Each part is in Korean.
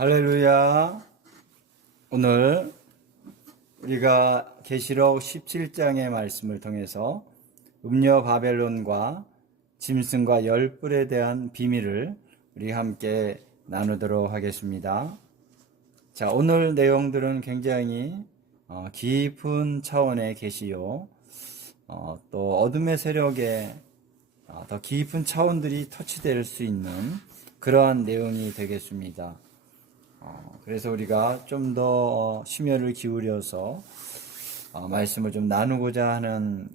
할렐루야. 오늘 우리가 계시록 17장의 말씀을 통해서 음녀 바벨론과 짐승과 열불에 대한 비밀을 우리 함께 나누도록 하겠습니다. 자, 오늘 내용들은 굉장히 깊은 차원의 계시요, 또 어둠의 세력에 더 깊은 차원들이 터치될 수 있는 그러한 내용이 되겠습니다. 그래서 우리가 좀 더 심혈을 기울여서 말씀을 좀 나누고자 하는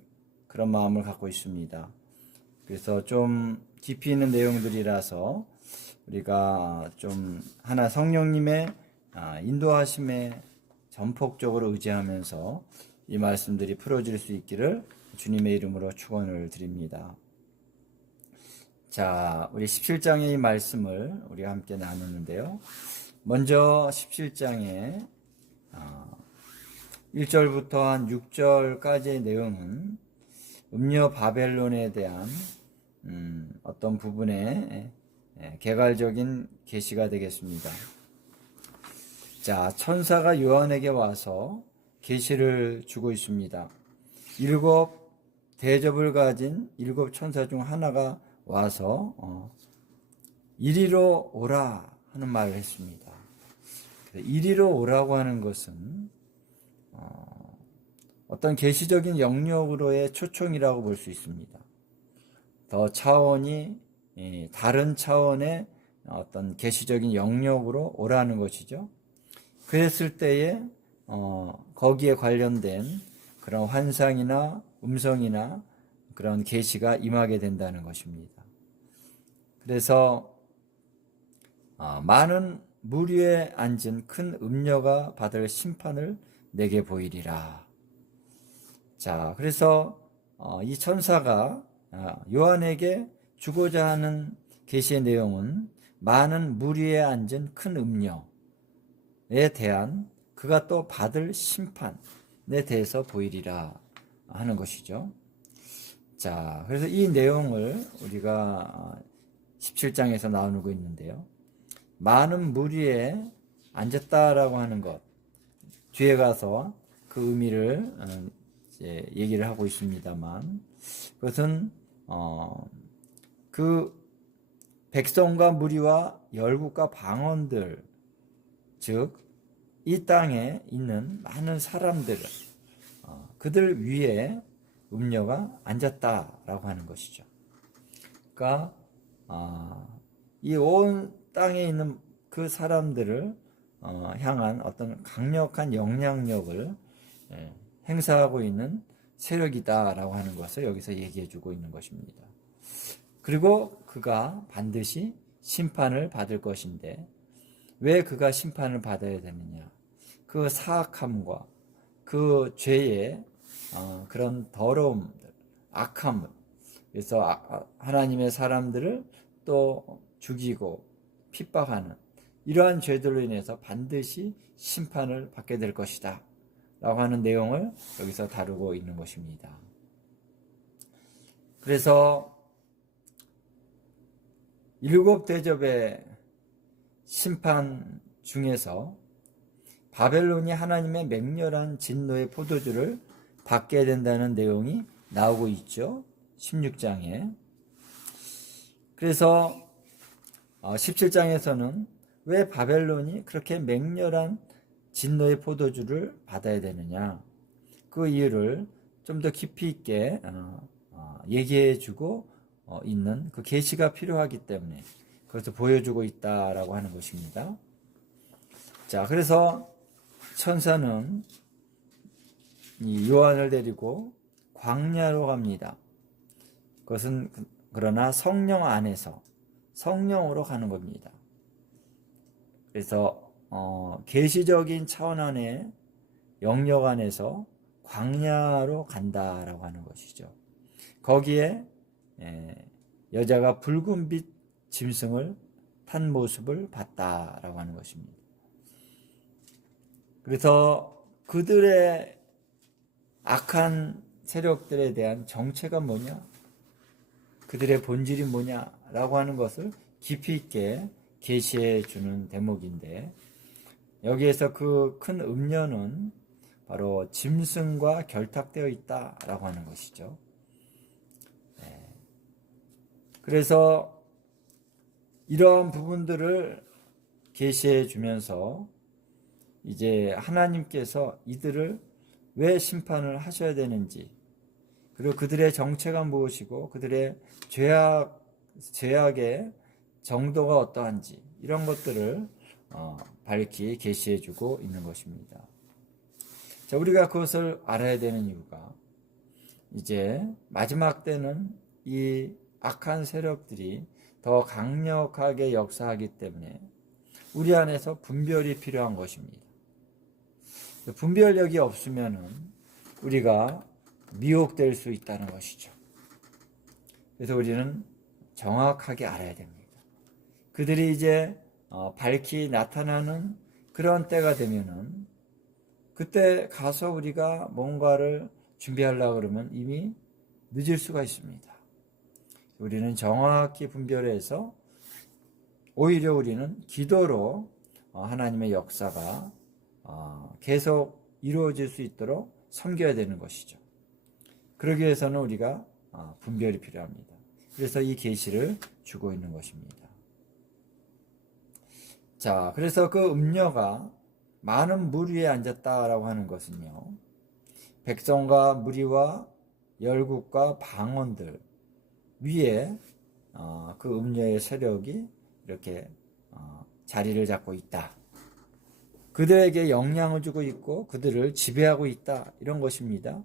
그런 마음을 갖고 있습니다. 그래서 좀 깊이 있는 내용들이라서 우리가 좀 하나 성령님의 인도하심에 전폭적으로 의지하면서 이 말씀들이 풀어질 수 있기를 주님의 이름으로 축원을 드립니다. 자, 우리 17장의 이 말씀을 우리가 함께 나누는데요. 먼저 17장의 1절부터 한 6절까지의 내용은 음녀 바벨론에 대한 어떤 부분의 개괄적인 계시가 되겠습니다. 자, 천사가 요한에게 와서 계시를 주고 있습니다. 7 대접을 가진 7 천사 중 하나가 와서 이리로 오라 하는 말을 했습니다. 이리로 오라고 하는 것은 어떤 계시적인 영역으로의 초청이라고 볼 수 있습니다. 더 차원이 다른 차원의 어떤 계시적인 영역으로 오라는 것이죠. 그랬을 때에 거기에 관련된 그런 환상이나 음성이나 그런 계시가 임하게 된다는 것입니다. 그래서 많은 물 위에 앉은 큰 음녀가 받을 심판을 내게 보이리라. 자, 그래서 이 천사가 요한에게 주고자 하는 계시의 내용은 많은 물 위에 앉은 큰 음녀에 대한 그가 또 받을 심판에 대해서 보이리라 하는 것이죠. 자, 그래서 이 내용을 우리가 17장에서 나누고 있는데요. 많은 물 위에 앉았다라고 하는 것, 뒤에 가서 그 의미를 이제 얘기를 하고 있습니다만, 그것은 그 백성과 무리와 열국과 방언들, 즉 이 땅에 있는 많은 사람들, 그들 위에 음녀가 앉았다라고 하는 것이죠. 그러니까 이 온 땅에 있는 그 사람들을 향한 어떤 강력한 영향력을 행사하고 있는 세력이다라고 하는 것을 여기서 얘기해주고 있는 것입니다. 그리고 그가 반드시 심판을 받을 것인데, 왜 그가 심판을 받아야 되느냐? 그 사악함과 그 죄의 그런 더러움들, 악함을, 그래서 하나님의 사람들을 또 죽이고 핍박하는 이러한 죄들로 인해서 반드시 심판을 받게 될 것이다 라고 하는 내용을 여기서 다루고 있는 것입니다. 그래서 7 대접의 심판 중에서 바벨론이 하나님의 맹렬한 진노의 포도주를 받게 된다는 내용이 나오고 있죠. 16장에. 그래서 17장에서는 왜 바벨론이 그렇게 맹렬한 진노의 포도주를 받아야 되느냐, 그 이유를 좀 더 깊이 있게 얘기해 주고 있는 그 계시가 필요하기 때문에 그것을 보여주고 있다라고 하는 것입니다. 자, 그래서 천사는 이 요한을 데리고 광야로 갑니다. 그것은 그러나 성령 안에서 성령으로 가는 겁니다. 그래서 계시적인 차원 안에 영역 안에서 광야로 간다라고 하는 것이죠. 거기에 여자가 붉은빛 짐승을 탄 모습을 봤다라고 하는 것입니다. 그래서 그들의 악한 세력들에 대한 정체가 뭐냐, 그들의 본질이 뭐냐라고 하는 것을 깊이 있게 계시해 주는 대목인데, 여기에서 그 큰 음녀는 바로 짐승과 결탁되어 있다라고 하는 것이죠. 그래서 이러한 부분들을 계시해 주면서 이제 하나님께서 이들을 왜 심판을 하셔야 되는지, 그리고 그들의 정체가 무엇이고 그들의 죄악의 정도가 어떠한지, 이런 것들을 밝히 계시해 주고 있는 것입니다. 자, 우리가 그것을 알아야 되는 이유가, 이제 마지막 때는 이 악한 세력들이 더 강력하게 역사하기 때문에 우리 안에서 분별이 필요한 것입니다. 분별력이 없으면은 우리가 미혹될 수 있다는 것이죠. 그래서 우리는 정확하게 알아야 됩니다. 그들이 이제 밝히 나타나는 그런 때가 되면은 그때 가서 우리가 뭔가를 준비하려고 그러면 이미 늦을 수가 있습니다. 우리는 정확히 분별해서 오히려 우리는 기도로 하나님의 역사가 계속 이루어질 수 있도록 섬겨야 되는 것이죠. 그러기 위해서는 우리가 분별이 필요합니다. 그래서 이 계시를 주고 있는 것입니다. 자, 그래서 그 음녀가 많은 물 위에 앉았다라고 하는 것은요, 백성과 무리와 열국과 방언들 위에 그 음녀의 세력이 이렇게 자리를 잡고 있다. 그들에게 영향을 주고 있고 그들을 지배하고 있다, 이런 것입니다.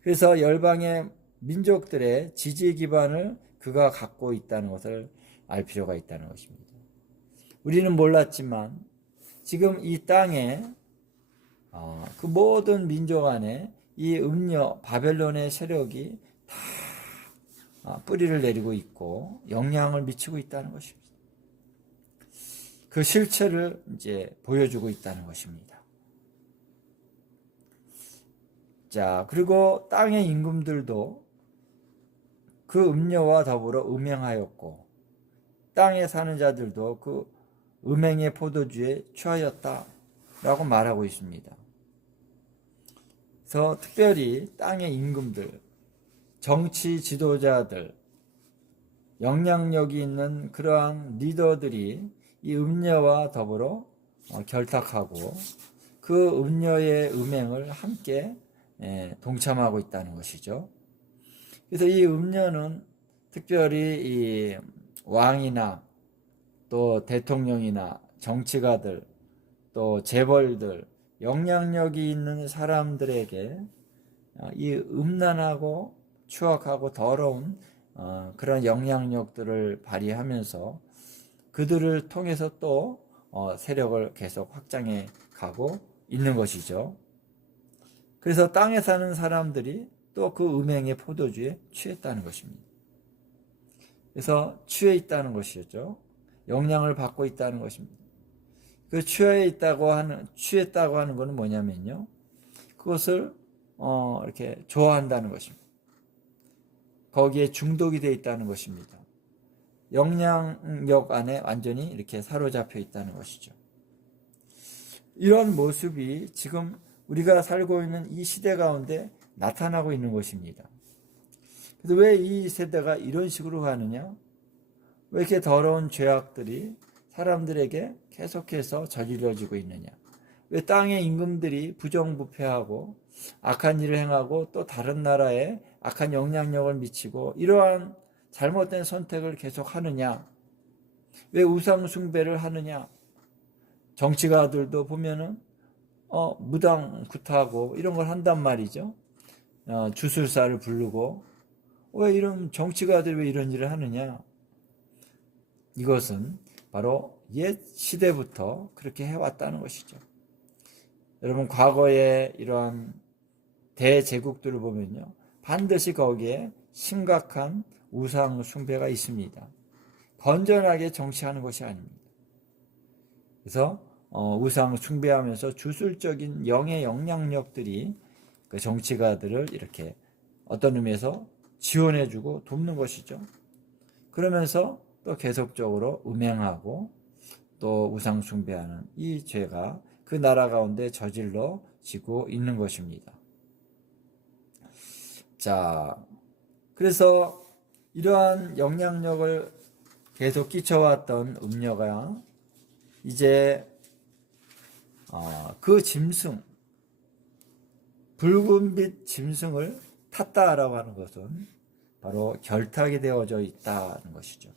그래서 열방의 민족들의 지지 기반을 그가 갖고 있다는 것을 알 필요가 있다는 것입니다. 우리는 몰랐지만 지금 이 땅에 그 모든 민족 안에 이 음녀 바벨론의 세력이 다 뿌리를 내리고 있고 영향을 미치고 있다는 것입니다. 그 실체를 이제 보여주고 있다는 것입니다. 자, 그리고 땅의 임금들도 그 음녀와 더불어 음행하였고 땅에 사는 자들도 그 음행의 포도주에 취하였다라고 말하고 있습니다. 그래서 특별히 땅의 임금들, 정치 지도자들, 영향력이 있는 그러한 리더들이 이 음녀와 더불어 결탁하고 그 음녀의 음행을 함께 동참하고 있다는 것이죠. 그래서 이 음녀는 특별히 이 왕이나 또 대통령이나 정치가들, 또 재벌들, 영향력이 있는 사람들에게 이 음란하고 추악하고 더러운 그런 영향력들을 발휘하면서 그들을 통해서 또 세력을 계속 확장해 가고 있는 것이죠. 그래서 땅에 사는 사람들이 또 그 음행의 포도주에 취했다는 것입니다. 그래서 취해 있다는 것이죠. 영향을 받고 있다는 것입니다. 그 취했다고 하는 것은 뭐냐면요, 그것을 이렇게 좋아한다는 것입니다. 거기에 중독이 되어 있다는 것입니다. 영향력 안에 완전히 이렇게 사로잡혀 있다는 것이죠. 이런 모습이 지금 우리가 살고 있는 이 시대 가운데 나타나고 있는 것입니다. 그래서 왜 이 세대가 이런 식으로 가느냐? 왜 이렇게 더러운 죄악들이 사람들에게 계속해서 저질러지고 있느냐? 왜 땅의 임금들이 부정부패하고 악한 일을 행하고 또 다른 나라에 악한 영향력을 미치고 이러한 잘못된 선택을 계속 하느냐? 왜 우상 숭배를 하느냐? 정치가들도 보면은 무당 굿하고 이런 걸 한단 말이죠. 주술사를 부르고 왜 이런 정치가들이 왜 이런 일을 하느냐? 이것은 바로 옛 시대부터 그렇게 해왔다는 것이죠. 여러분, 과거에 이러한 대제국들을 보면요, 반드시 거기에 심각한 우상 숭배가 있습니다. 건전하게 정치하는 것이 아닙니다. 그래서 우상 숭배하면서 주술적인 영의 영향력들이 그 정치가들을 이렇게 어떤 의미에서 지원해주고 돕는 것이죠. 그러면서 또 계속적으로 음행하고 또 우상 숭배하는 이 죄가 그 나라 가운데 저질러지고 있는 것입니다. 자, 그래서 이러한 영향력을 계속 끼쳐왔던 음녀가 이제 그 짐승, 붉은빛 짐승을 탔다라고 하는 것은 바로 결탁이 되어져 있다는 것이죠.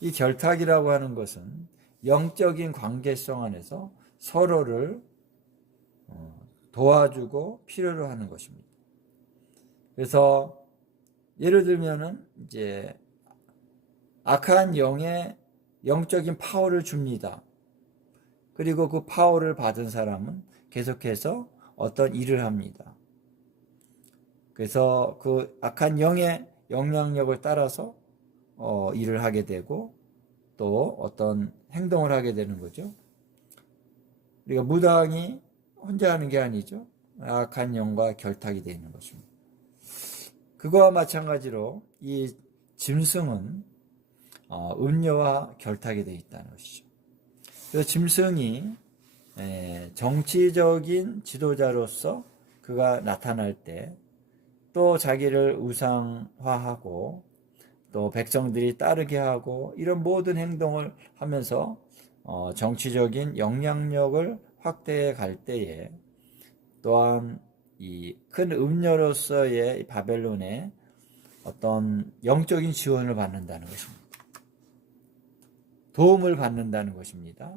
이 결탁이라고 하는 것은 영적인 관계성 안에서 서로를 도와주고 필요로 하는 것입니다. 그래서 예를 들면은 이제 악한 영에 영적인 파워를 줍니다. 그리고 그 파워를 받은 사람은 계속해서 어떤 일을 합니다. 그래서 그 악한 영의 영향력을 따라서 일을 하게 되고 또 어떤 행동을 하게 되는 거죠. 우리가 무당이 혼자 하는 게 아니죠. 악한 영과 결탁이 되어 있는 것입니다. 그거와 마찬가지로 이 짐승은 음녀와 결탁이 되어 있다는 것이죠. 그래서 짐승이 정치적인 지도자로서 그가 나타날 때 또 자기를 우상화하고 또 백성들이 따르게 하고 이런 모든 행동을 하면서 정치적인 영향력을 확대해 갈 때에 또한 이 큰 음녀로서의 바벨론의 어떤 영적인 지원을 받는다는 것입니다. 도움을 받는다는 것입니다.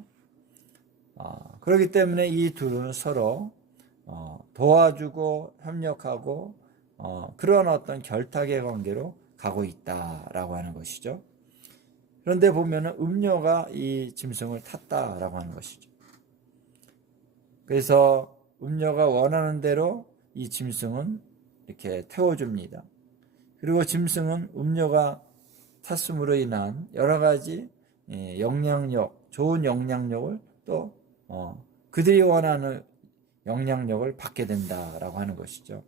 그렇기 때문에 이 둘은 서로 도와주고 협력하고 그런 어떤 결탁의 관계로 가고 있다라고 하는 것이죠. 그런데 보면은 음녀가 이 짐승을 탔다라고 하는 것이죠. 그래서 음녀가 원하는 대로 이 짐승은 이렇게 태워줍니다. 그리고 짐승은 음녀가 탔음으로 인한 여러 가지 영향력, 좋은 영향력을 또 그들이 원하는 영향력을 받게 된다라고 하는 것이죠.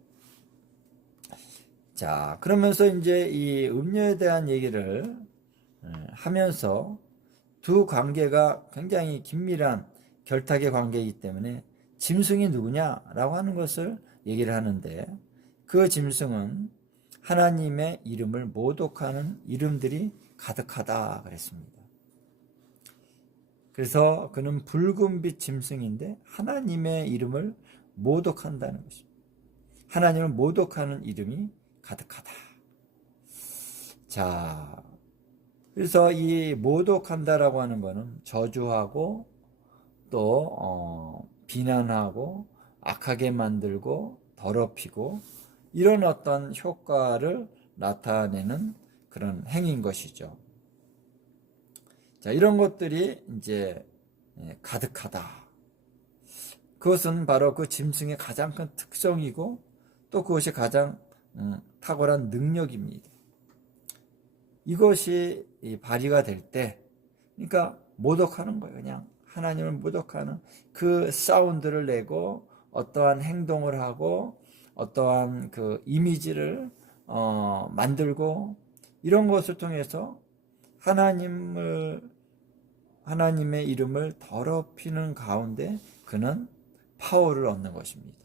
자, 그러면서 이제 이 음녀에 대한 얘기를 하면서 두 관계가 굉장히 긴밀한 결탁의 관계이기 때문에 짐승이 누구냐라고 하는 것을 얘기를 하는데 그 짐승은 하나님의 이름을 모독하는 이름들이 가득하다 그랬습니다. 그래서 그는 붉은빛 짐승인데 하나님의 이름을 모독한다는 것입니다. 하나님을 모독하는 이름이 가득하다. 자, 그래서 이 모독한다라고 하는 것은 저주하고 또 비난하고 악하게 만들고 더럽히고 이런 어떤 효과를 나타내는 그런 행위인 것이죠. 자, 이런 것들이 이제 가득하다. 그것은 바로 그 짐승의 가장 큰 특성이고 또 그것이 가장 탁월한 능력입니다. 이것이 발휘가 될 때, 그러니까 모독하는 거예요. 그냥 하나님을 모독하는 그 사운드를 내고 어떠한 행동을 하고 어떠한 그 이미지를 만들고 이런 것을 통해서 하나님의 이름을 더럽히는 가운데 그는 파워를 얻는 것입니다.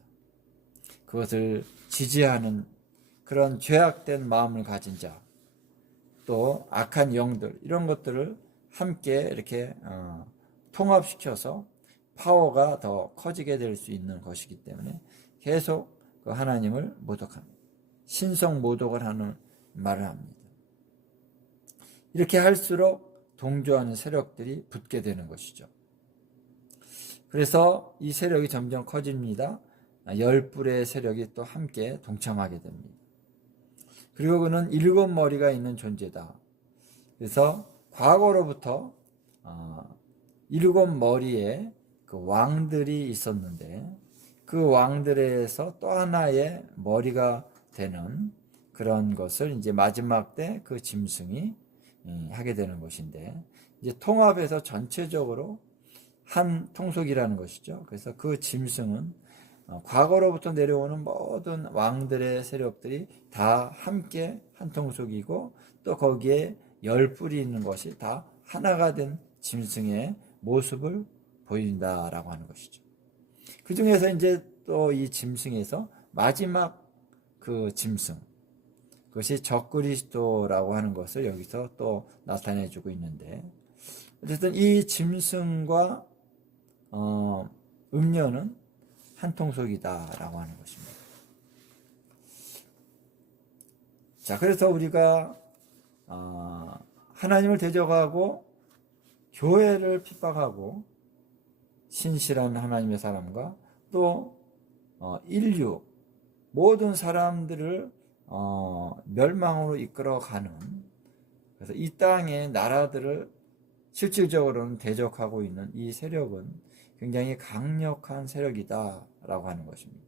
그것을 지지하는 그런 죄악된 마음을 가진 자, 또 악한 영들 이런 것들을 함께 이렇게 통합시켜서 파워가 더 커지게 될 수 있는 것이기 때문에 계속 그 하나님을 모독합니다. 신성 모독을 하는 말을 합니다. 이렇게 할수록 동조하는 세력들이 붙게 되는 것이죠. 그래서 이 세력이 점점 커집니다. 10불의 세력이 또 함께 동참하게 됩니다. 그리고 그는 7머리가 있는 존재다. 그래서 과거로부터 7머리의 그 왕들이 있었는데 그 왕들에서 또 하나의 머리가 되는 그런 것을 이제 마지막 때 그 짐승이 하게 되는 것인데 이제 통합해서 전체적으로 한 통속이라는 것이죠. 그래서 그 짐승은 과거로부터 내려오는 모든 왕들의 세력들이 다 함께 한 통속이고 또 거기에 10뿔이 있는 것이 다 하나가 된 짐승의 모습을 보인다라고 하는 것이죠. 그 중에서 이제 또 이 짐승에서 마지막 그 짐승, 그것이 적그리스도라고 하는 것을 여기서 또 나타내 주고 있는데, 어쨌든 이 짐승과 음료는 한 통속이다라고 하는 것입니다. 자, 그래서 우리가 하나님을 대적하고 교회를 핍박하고 신실한 하나님의 사람과 또 인류 모든 사람들을 멸망으로 이끌어가는, 그래서 이 땅의 나라들을 실질적으로는 대적하고 있는 이 세력은 굉장히 강력한 세력이다라고 하는 것입니다.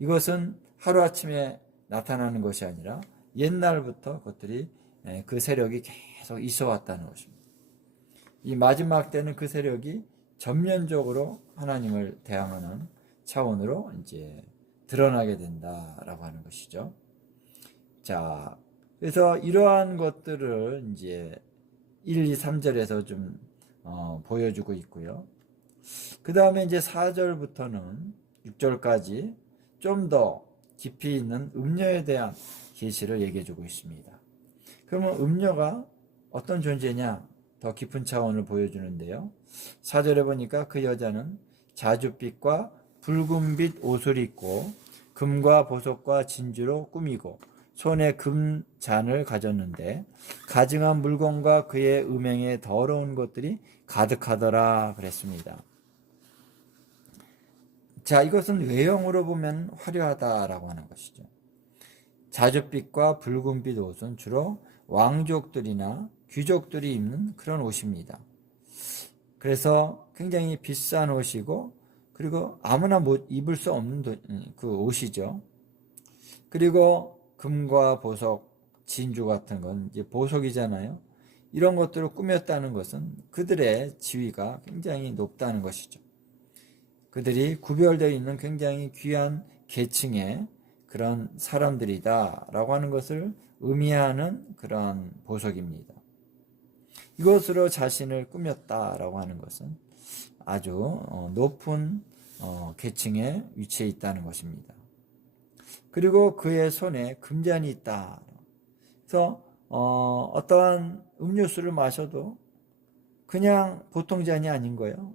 이것은 하루아침에 나타나는 것이 아니라 옛날부터 그것들이 그 세력이 계속 있어 왔다는 것입니다. 이 마지막 때는 그 세력이 전면적으로 하나님을 대항하는 차원으로 이제 드러나게 된다라고 하는 것이죠. 자, 그래서 이러한 것들을 이제 1, 2, 3절에서 좀 보여주고 있고요. 그 다음에 이제 4절부터는 6절까지 좀 더 깊이 있는 음녀에 대한 계시를 얘기해 주고 있습니다. 그러면 음녀가 어떤 존재냐? 더 깊은 차원을 보여주는데요. 4절에 보니까 그 여자는 자줏빛과 붉은빛 옷을 입고 금과 보석과 진주로 꾸미고 손에 금잔을 가졌는데 가증한 물건과 그의 음행에 더러운 것들이 가득하더라 그랬습니다. 자, 이것은 외형으로 보면 화려하다라고 하는 것이죠. 자줏빛과 붉은빛 옷은 주로 왕족들이나 귀족들이 입는 그런 옷입니다. 그래서 굉장히 비싼 옷이고, 그리고 아무나 못 입을 수 없는 그 옷이죠. 그리고 금과 보석, 진주 같은 건 이제 보석이잖아요. 이런 것들을 꾸몄다는 것은 그들의 지위가 굉장히 높다는 것이죠. 그들이 구별되어 있는 굉장히 귀한 계층의 그런 사람들이다라고 하는 것을 의미하는 그런 보석입니다. 이것으로 자신을 꾸몄다라고 하는 것은 아주 높은 계층에 위치해 있다는 것입니다. 그리고 그의 손에 금잔이 있다. 그래서 어떠한 음료수를 마셔도 그냥 보통 잔이 아닌 거예요.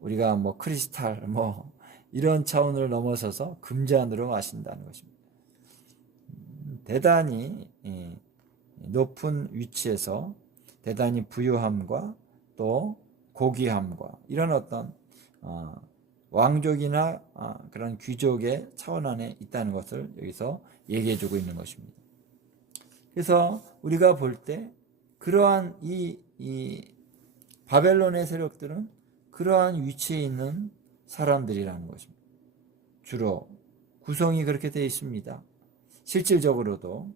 우리가 뭐 크리스탈 뭐 이런 차원을 넘어서서 금잔으로 마신다는 것입니다. 대단히 높은 위치에서 대단히 부유함과 또 고귀함과 이런 어떤 왕족이나 그런 귀족의 차원 안에 있다는 것을 여기서 얘기해 주고 있는 것입니다. 그래서 우리가 볼 때 그러한 이 바벨론의 세력들은 그러한 위치에 있는 사람들이라는 것입니다. 주로 구성이 그렇게 되어 있습니다. 실질적으로도.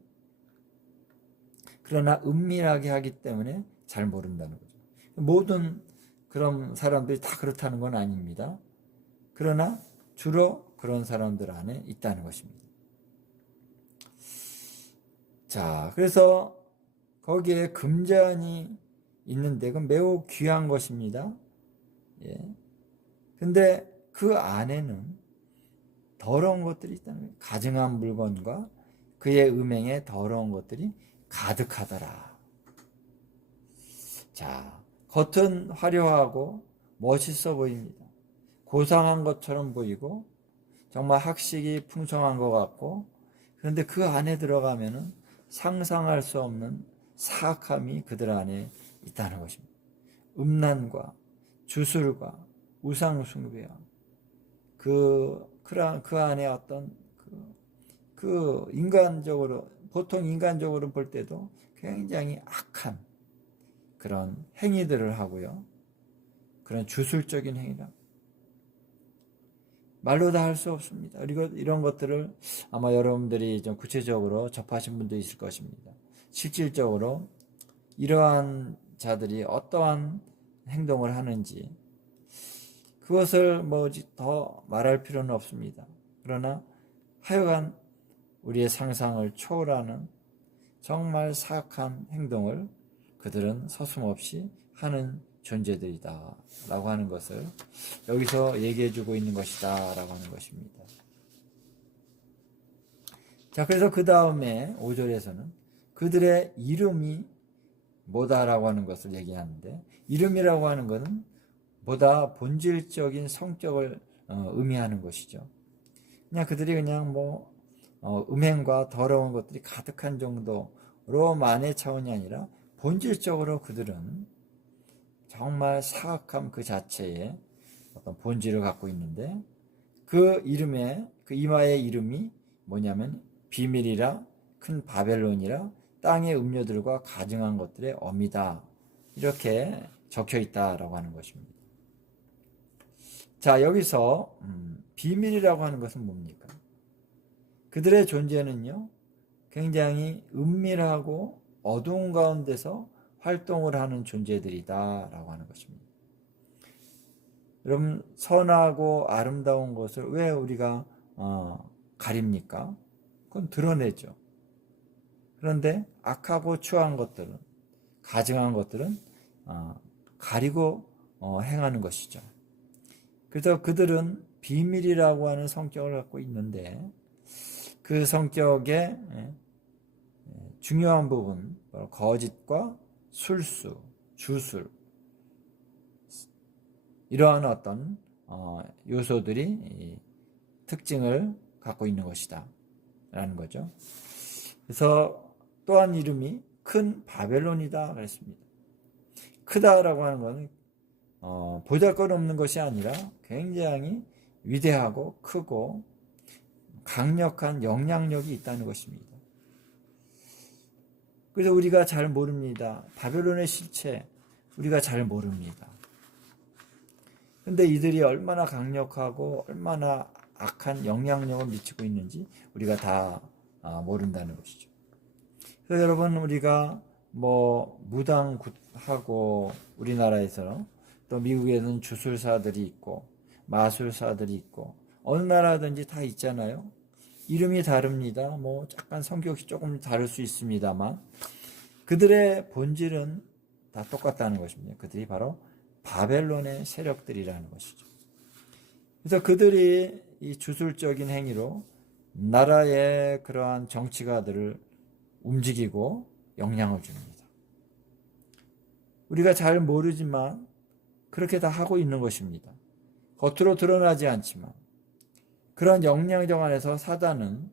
그러나 은밀하게 하기 때문에 잘 모른다는 거죠. 모든 그런 사람들이 다 그렇다는 건 아닙니다. 그러나 주로 그런 사람들 안에 있다는 것입니다. 자, 그래서 거기에 금잔이 있는데 그건 매우 귀한 것입니다. 예. 근데 그 안에는 더러운 것들이 있다는 거예요. 가증한 물건과 그의 음행에 더러운 것들이 가득하더라. 자, 겉은 화려하고 멋있어 보입니다. 고상한 것처럼 보이고 정말 학식이 풍성한 것 같고, 그런데 그 안에 들어가면은 상상할 수 없는 사악함이 그들 안에 있다는 것입니다. 음란과 주술과 우상숭배와 그 안에 어떤 그 인간적으로, 보통 인간적으로 볼 때도 굉장히 악한 그런 행위들을 하고요. 그런 주술적인 행위라 말로 다 할 수 없습니다. 그리고 이런 것들을 아마 여러분들이 좀 구체적으로 접하신 분도 있을 것입니다. 실질적으로 이러한 자들이 어떠한 행동을 하는지 그것을 뭐 더 말할 필요는 없습니다. 그러나 하여간 우리의 상상을 초월하는 정말 사악한 행동을 그들은 서슴없이 하는 존재들이다 라고 하는 것을 여기서 얘기해 주고 있는 것이다 라고 하는 것입니다. 자, 그래서 그 다음에 5절에서는 그들의 이름이 뭐다라고 하는 것을 얘기하는데, 이름이라고 하는 것은 보다 본질적인 성격을 의미하는 것이죠. 그냥 그들이 그냥 음행과 더러운 것들이 가득한 정도로만의 차원이 아니라 본질적으로 그들은 정말 사악함 그 자체의 어떤 본질을 갖고 있는데, 그 이마의 이름이 뭐냐면 비밀이라, 큰 바벨론이라, 땅의 음료들과 가증한 것들의 어미다, 이렇게 적혀 있다라고 하는 것입니다. 자, 여기서 비밀이라고 하는 것은 뭡니까? 그들의 존재는요, 굉장히 은밀하고 어두운 가운데서 활동을 하는 존재들이다 라고 하는 것입니다. 여러분, 선하고 아름다운 것을 왜 우리가 가립니까? 그건 드러내죠. 그런데 악하고 추한 것들은, 가증한 것들은 가리고 행하는 것이죠. 그래서 그들은 비밀이라고 하는 성격을 갖고 있는데, 그 성격의 중요한 부분, 바로 거짓과 술수, 주술, 이러한 어떤 요소들이 특징을 갖고 있는 것이다 라는 거죠. 그래서 또한 이름이 큰 바벨론이다 그랬습니다. 크다라고 하는 것은 보잘것없는 것이 아니라 굉장히 위대하고 크고 강력한 영향력이 있다는 것입니다. 그래서 우리가 잘 모릅니다. 바벨론의 실체 우리가 잘 모릅니다. 근데 이들이 얼마나 강력하고 얼마나 악한 영향력을 미치고 있는지 우리가 다 모른다는 것이죠. 그래서 여러분, 우리가 무당하고 우리나라에서, 또 미국에는 주술사들이 있고 마술사들이 있고 어느 나라든지 다 있잖아요. 이름이 다릅니다. 약간 성격이 조금 다를 수 있습니다만 그들의 본질은 다 똑같다는 것입니다. 그들이 바로 바벨론의 세력들이라는 것이죠. 그래서 그들이 이 주술적인 행위로 나라의 그러한 정치가들을 움직이고 영향을 줍니다. 우리가 잘 모르지만 그렇게 다 하고 있는 것입니다. 겉으로 드러나지 않지만 그런 영향력 안에서 사단은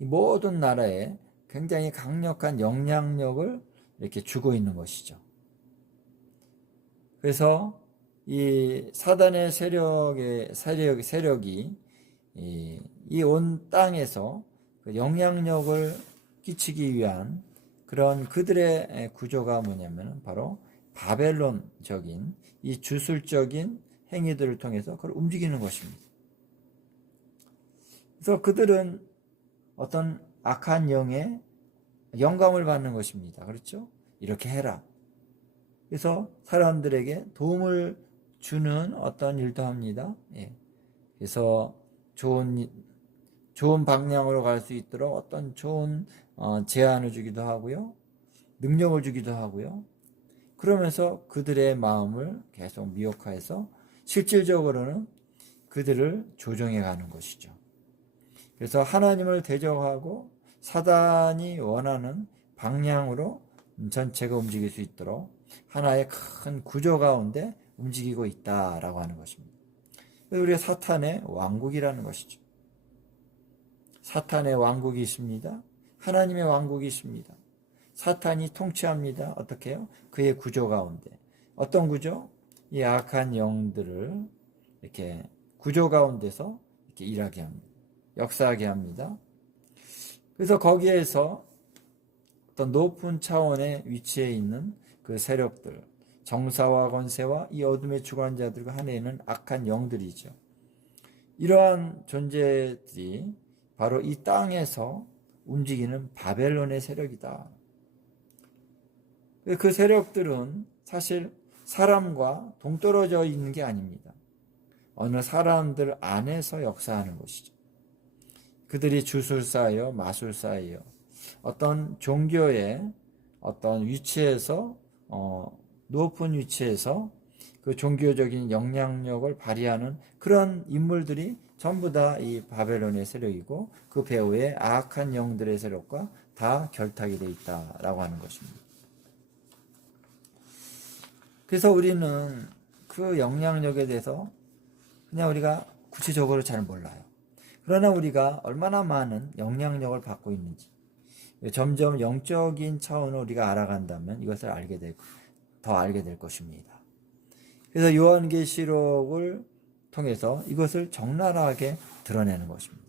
이 모든 나라에 굉장히 강력한 영향력을 이렇게 주고 있는 것이죠. 그래서 이 사단의 세력이 이 온 땅에서 영향력을 끼치기 위한 그런 그들의 구조가 뭐냐면 바로 바벨론적인 이 주술적인 행위들을 통해서 그걸 움직이는 것입니다. 그래서 그들은 어떤 악한 영에 영감을 받는 것입니다. 그렇죠? 이렇게 해라. 그래서 사람들에게 도움을 주는 어떤 일도 합니다. 그래서 좋은 방향으로 갈 수 있도록 어떤 좋은 제안을 주기도 하고요. 능력을 주기도 하고요. 그러면서 그들의 마음을 계속 미혹해서 실질적으로는 그들을 조종해 가는 것이죠. 그래서 하나님을 대적하고 사단이 원하는 방향으로 전체가 움직일 수 있도록 하나의 큰 구조 가운데 움직이고 있다라고 하는 것입니다. 우리가 사탄의 왕국이라는 것이죠. 사탄의 왕국이 있습니다. 하나님의 왕국이 있습니다. 사탄이 통치합니다. 어떻게 해요? 그의 구조 가운데. 어떤 구조? 이 악한 영들을 이렇게 구조 가운데서 이렇게 일하게 합니다. 역사하게 합니다. 그래서 거기에서 어떤 높은 차원의 위치에 있는 그 세력들, 정사와 권세와 이 어둠의 주관자들과 하나에는 악한 영들이죠. 이러한 존재들이 바로 이 땅에서 움직이는 바벨론의 세력이다. 그 세력들은 사실 사람과 동떨어져 있는 게 아닙니다. 어느 사람들 안에서 역사하는 것이죠. 그들이 주술사예요, 마술사예요. 어떤 종교의 어떤 위치에서 높은 위치에서 그 종교적인 영향력을 발휘하는 그런 인물들이 전부 다 이 바벨론의 세력이고 그 배후에 악한 영들의 세력과 다 결탁이 되어 있다라고 하는 것입니다. 그래서 우리는 그 영향력에 대해서 그냥 우리가 구체적으로 잘 몰라요. 그러나 우리가 얼마나 많은 영향력을 받고 있는지 점점 영적인 차원을 우리가 알아간다면 이것을 더 알게 될 것입니다. 그래서 요한계시록을 통해서 이것을 적나라하게 드러내는 것입니다.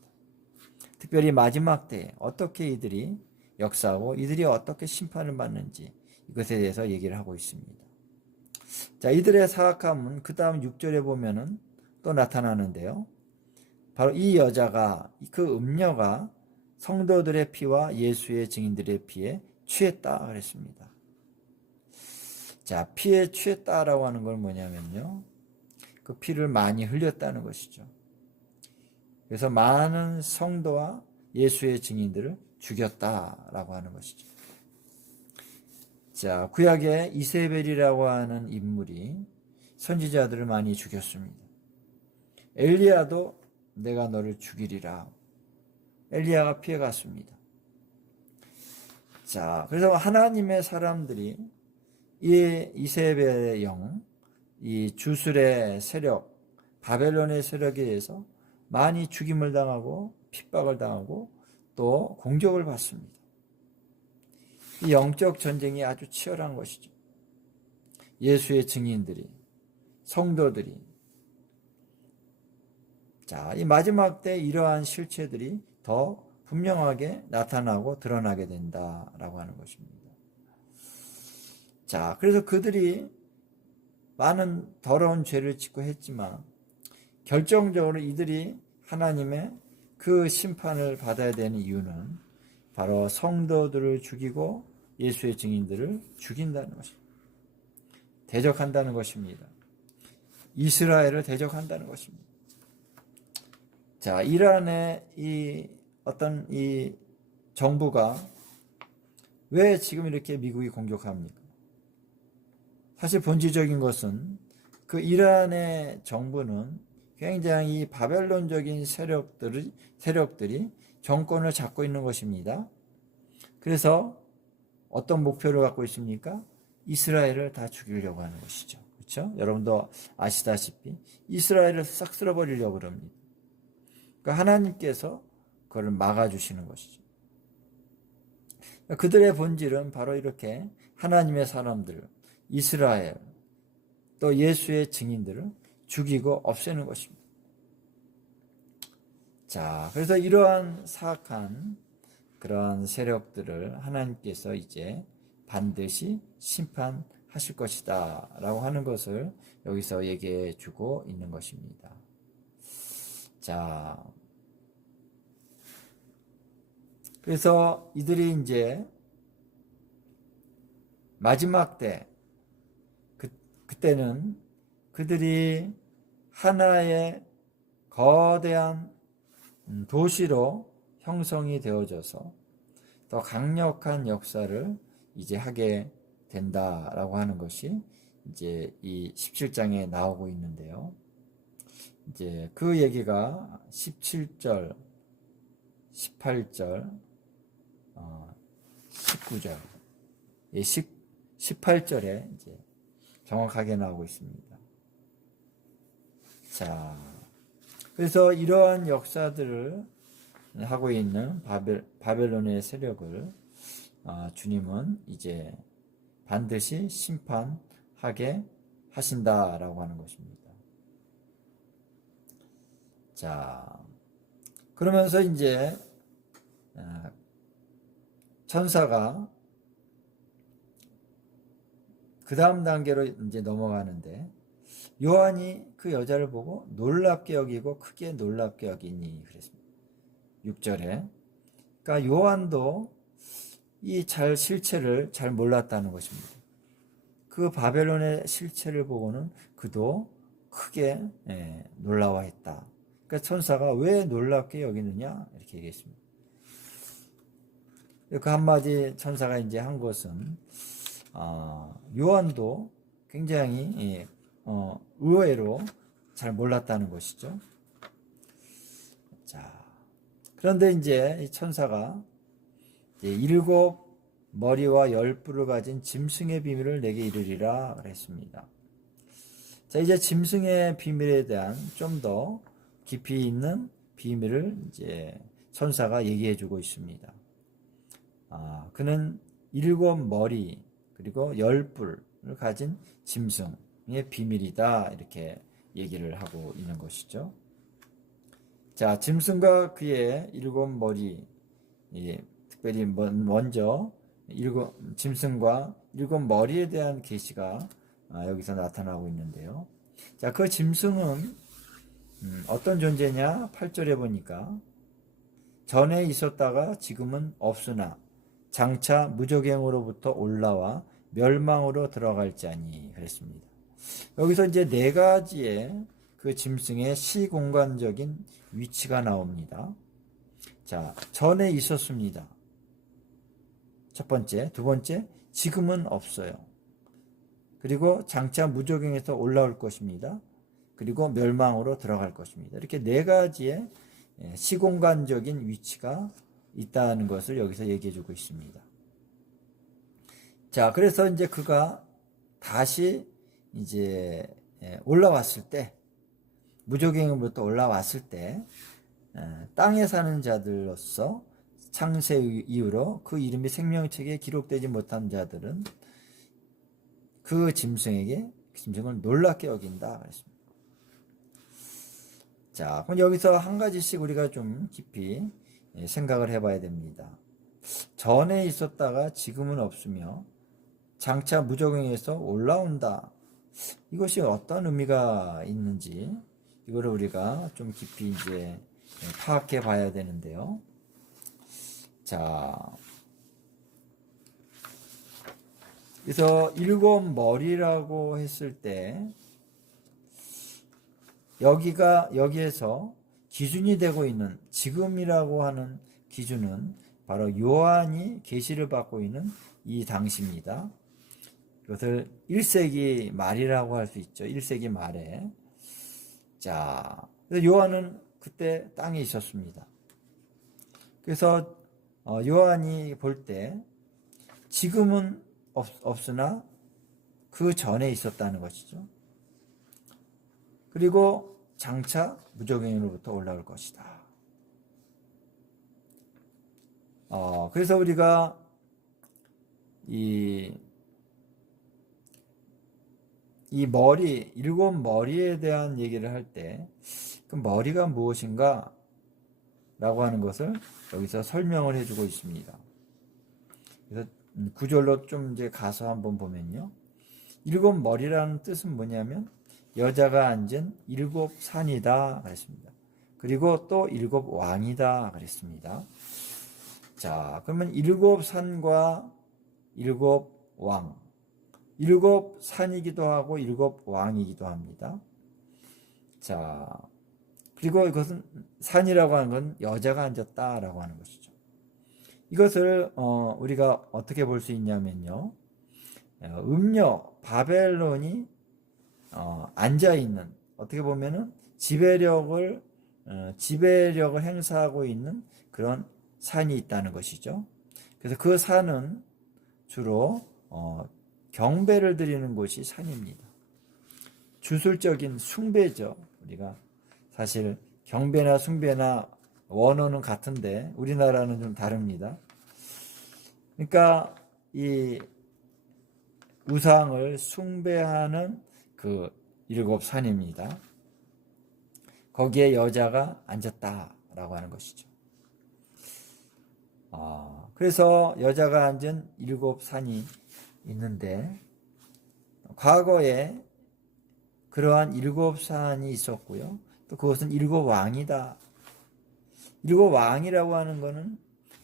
특별히 마지막 때에 어떻게 이들이 역사하고 이들이 어떻게 심판을 받는지 이것에 대해서 얘기를 하고 있습니다. 자, 이들의 사악함은 그 다음 6절에 보면은 또 나타나는데요. 바로 이 여자가, 그 음녀가 성도들의 피와 예수의 증인들의 피에 취했다 그랬습니다. 자, 피에 취했다라고 하는 건 뭐냐면요. 그 피를 많이 흘렸다는 것이죠. 그래서 많은 성도와 예수의 증인들을 죽였다라고 하는 것이죠. 자, 구약에 이세벨이라고 하는 인물이 선지자들을 많이 죽였습니다. 엘리야도 내가 너를 죽이리라. 엘리야가 피해갔습니다. 자, 그래서 하나님의 사람들이 이 이세벨의 영, 이 주술의 세력, 바벨론의 세력에 의해서 많이 죽임을 당하고 핍박을 당하고 또 공격을 받습니다. 이 영적 전쟁이 아주 치열한 것이죠. 예수의 증인들이, 성도들이. 자, 이 마지막 때 이러한 실체들이 더 분명하게 나타나고 드러나게 된다라고 하는 것입니다. 자, 그래서 그들이 많은 더러운 죄를 짓고 했지만 결정적으로 이들이 하나님의 그 심판을 받아야 되는 이유는 바로 성도들을 죽이고 예수의 증인들을 죽인다는 것입니다. 대적한다는 것입니다. 이스라엘을 대적한다는 것입니다. 자, 이란의 이 정부가 왜 지금 이렇게 미국이 공격합니까? 사실 본질적인 것은 그 이란의 정부는 굉장히 바벨론적인 세력들이 정권을 잡고 있는 것입니다. 그래서 어떤 목표를 갖고 있습니까? 이스라엘을 다 죽이려고 하는 것이죠. 그렇죠? 여러분도 아시다시피 이스라엘을 싹 쓸어버리려고 합니다. 그러니까 하나님께서 그걸 막아주시는 것이죠. 그들의 본질은 바로 이렇게 하나님의 사람들, 이스라엘, 또 예수의 증인들을 죽이고 없애는 것입니다. 자, 그래서 이러한 사악한 그러한 세력들을 하나님께서 이제 반드시 심판하실 것이다 라고 하는 것을 여기서 얘기해 주고 있는 것입니다. 자, 그래서 이들이 이제 마지막 때, 그때는 그들이 하나의 거대한 도시로 형성이 되어져서 더 강력한 역사를 이제 하게 된다라고 하는 것이 이제 이 17장에 나오고 있는데요. 이제 그 얘기가 17절, 18절, 19절, 18절에 이제 정확하게 나오고 있습니다. 자, 그래서 이러한 역사들을 하고 있는 바벨론의 세력을 주님은 이제 반드시 심판하게 하신다라고 하는 것입니다. 자, 그러면서 이제 천사가 그 다음 단계로 이제 넘어가는데 요한이 그 여자를 보고 놀랍게 여기고 크게 놀랍게 여기니 그랬습니다. 6절에. 그러니까 요한도 이 실체를 잘 몰랐다는 것입니다. 그 바벨론의 실체를 보고는 그도 크게 놀라워했다. 그러니까 천사가 왜 놀랍게 여기느냐 이렇게 얘기했습니다. 그 한마디 천사가 이제 한 것은 요한도 굉장히 의외로 잘 몰랐다는 것이죠. 자, 그런데 이제 이 천사가 일곱 머리와 열 뿔을 가진 짐승의 비밀을 내게 이르리라 그랬습니다. 자, 이제 짐승의 비밀에 대한 좀 더 깊이 있는 비밀을 이제 천사가 얘기해 주고 있습니다. 그는 일곱 머리 그리고 열 뿔을 가진 짐승의 비밀이다 이렇게 얘기를 하고 있는 것이죠. 자, 짐승과 그의 일곱 머리, 특별히 먼저 짐승과 일곱 머리에 대한 계시가 여기서 나타나고 있는데요. 자, 그 짐승은 어떤 존재냐? 8절에 보니까 전에 있었다가 지금은 없으나 장차 무저갱으로부터 올라와 멸망으로 들어갈 자니 그랬습니다. 여기서 이제 네 가지의 그 짐승의 시공간적인 위치가 나옵니다. 자, 전에 있었습니다. 첫 번째, 두 번째, 지금은 없어요. 그리고 장차 무저갱에서 올라올 것입니다. 그리고 멸망으로 들어갈 것입니다. 이렇게 네 가지의 시공간적인 위치가 있다는 것을 여기서 얘기해 주고 있습니다. 자, 그래서 이제 그가 다시 이제 올라왔을 때, 무저갱으로부터 올라왔을 때, 땅에 사는 자들로서 창세 이후로 그 이름이 생명책에 기록되지 못한 자들은 그 짐승을 놀랍게 여긴다 그랬습니다. 자, 그럼 여기서 한 가지씩 우리가 좀 깊이 생각을 해봐야 됩니다. 전에 있었다가 지금은 없으며 장차 무저갱에서 올라온다. 이것이 어떤 의미가 있는지 이거를 우리가 좀 깊이 이제 파악해 봐야 되는데요. 자, 그래서 일곱 머리라고 했을 때 여기에서 기준이 되고 있는 지금이라고 하는 기준은 바로 요한이 계시를 받고 있는 이 당시입니다. 이것을 1세기 말이라고 할 수 있죠. 1세기 말에. 자, 요한은 그때 땅에 있었습니다. 그래서 요한이 볼 때 지금은 없으나 그 전에 있었다는 것이죠. 그리고 장차 무저갱으로부터 올라올 것이다. 그래서 우리가 이 일곱 머리에 대한 얘기를 할 때 그 머리가 무엇인가 라고 하는 것을 여기서 설명을 해주고 있습니다. 그래서 구절로 좀 이제 가서 한번 보면요. 일곱 머리라는 뜻은 뭐냐면 여자가 앉은 일곱 산이다 그랬습니다. 그리고 또 일곱 왕이다 그랬습니다. 자, 그러면 일곱 산과 일곱 왕, 일곱 산이기도 하고 일곱 왕이기도 합니다. 자, 그리고 이것은 산이라고 하는 건 여자가 앉았다라고 하는 것이죠. 이것을 우리가 어떻게 볼 수 있냐면요. 바벨론이 앉아 있는, 어떻게 보면은 지배력을 행사하고 있는 그런 산이 있다는 것이죠. 그래서 그 산은 주로 경배를 드리는 곳이 산입니다. 주술적인 숭배죠. 우리가 사실 경배나 숭배나 원어는 같은데 우리나라는 좀 다릅니다. 그러니까 이 우상을 숭배하는 그 일곱 산입니다. 거기에 여자가 앉았다라고 하는 것이죠. 그래서 여자가 앉은 일곱 산이 있는데 과거에 그러한 일곱 산이 있었고요. 또 그것은 일곱 왕이다. 일곱 왕이라고 하는 것은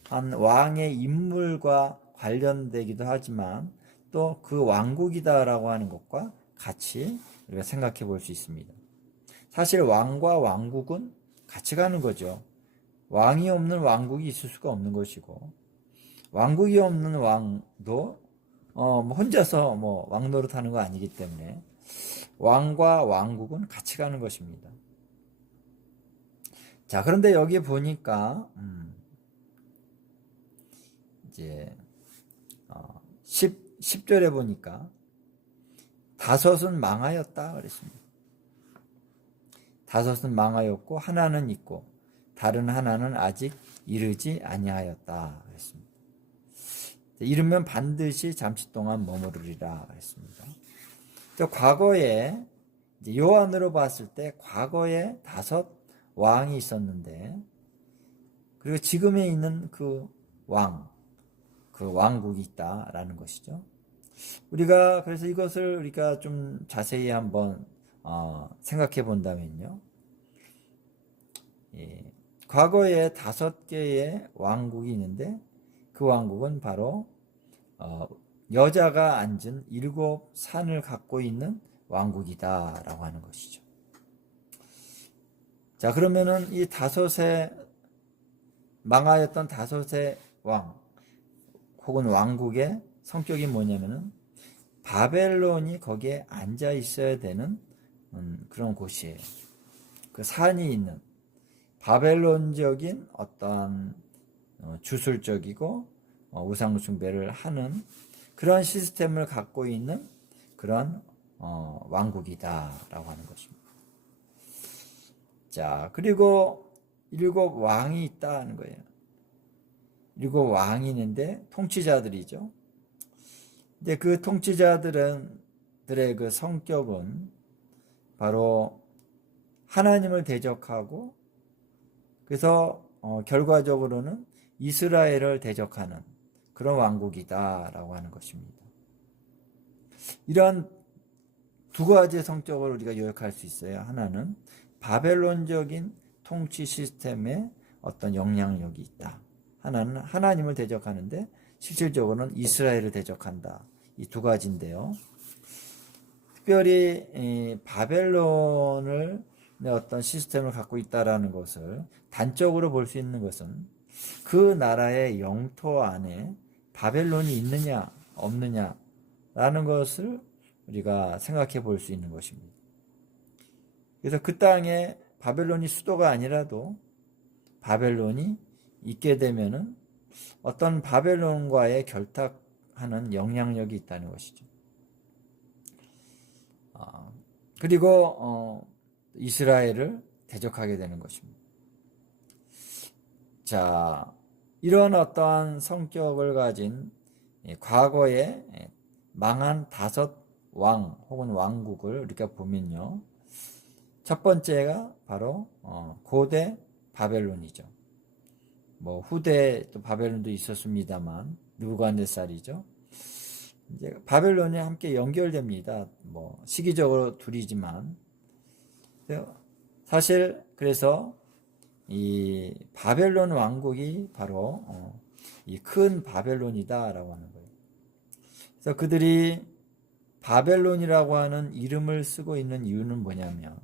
한 왕의 인물과 관련되기도 하지만 또 그 왕국이다라고 하는 것과 같이 우리가 생각해 볼 수 있습니다. 사실 왕과 왕국은 같이 가는 거죠. 왕이 없는 왕국이 있을 수가 없는 것이고 왕국이 없는 왕도 뭐 혼자서 뭐 왕노릇 하는 거 아니기 때문에 왕과 왕국은 같이 가는 것입니다. 자, 그런데 여기 보니까 이제 10절에 보니까 다섯은 망하였다 그랬습니다. 다섯은 망하였고 하나는 있고 다른 하나는 아직 이르지 아니하였다 그랬습니다. 이르면 반드시 잠시 동안 머무르리라 그랬습니다. 과거에 이제 요한으로 봤을 때 과거에 다섯 왕이 있었는데, 그리고 지금에 있는 그 왕국이 있다라는 것이죠. 우리가 그래서 이것을 우리가 좀 자세히 한번 생각해 본다면요. 예, 과거에 5개의 왕국이 있는데 그 왕국은 바로 여자가 앉은 7 산을 갖고 있는 왕국이다라고 하는 것이죠. 자, 그러면은 이 망하였던 5의 왕 혹은 왕국의 성격이 뭐냐면은 바벨론이 거기에 앉아 있어야 되는 그런 곳이에요. 그 산이 있는 바벨론적인 어떠한 주술적이고 우상 숭배를 하는 그런 시스템을 갖고 있는 그런 왕국이다라고 하는 것입니다. 자, 그리고 7 왕이 있다는 거예요. 7 왕이 있는데 통치자들이죠. 근데 그 통치자들의 그 성격은 바로 하나님을 대적하고, 그래서 결과적으로는 이스라엘을 대적하는 그런 왕국이다라고 하는 것입니다. 이러한 2가지 성격을 우리가 요약할 수 있어요. 하나는 바벨론적인 통치 시스템에 어떤 영향력이 있다. 하나는 하나님을 대적하는데 실질적으로는 이스라엘을 대적한다. 이 2가지인데요. 특별히 바벨론을 어떤 시스템을 갖고 있다라는 것을 단적으로 볼 수 있는 것은 그 나라의 영토 안에 바벨론이 있느냐 없느냐라는 것을 우리가 생각해 볼 수 있는 것입니다. 그래서 그 땅에 바벨론이 수도가 아니라도 바벨론이 있게 되면은 어떤 바벨론과의 결탁하는 영향력이 있다는 것이죠. 그리고 이스라엘을 대적하게 되는 것입니다. 자, 이런 어떠한 성격을 가진 과거에 망한 5 왕 혹은 왕국을 우리가 보면요. 첫 번째가 바로 고대 바벨론이죠. 뭐 후대 또 바벨론도 있었습니다만 느부갓네살이죠. 이제 바벨론이 함께 연결됩니다. 뭐 시기적으로 둘이지만 사실 그래서 이 바벨론 왕국이 바로 이 큰 바벨론이다라고 하는 거예요. 그래서 그들이 바벨론이라고 하는 이름을 쓰고 있는 이유는 뭐냐면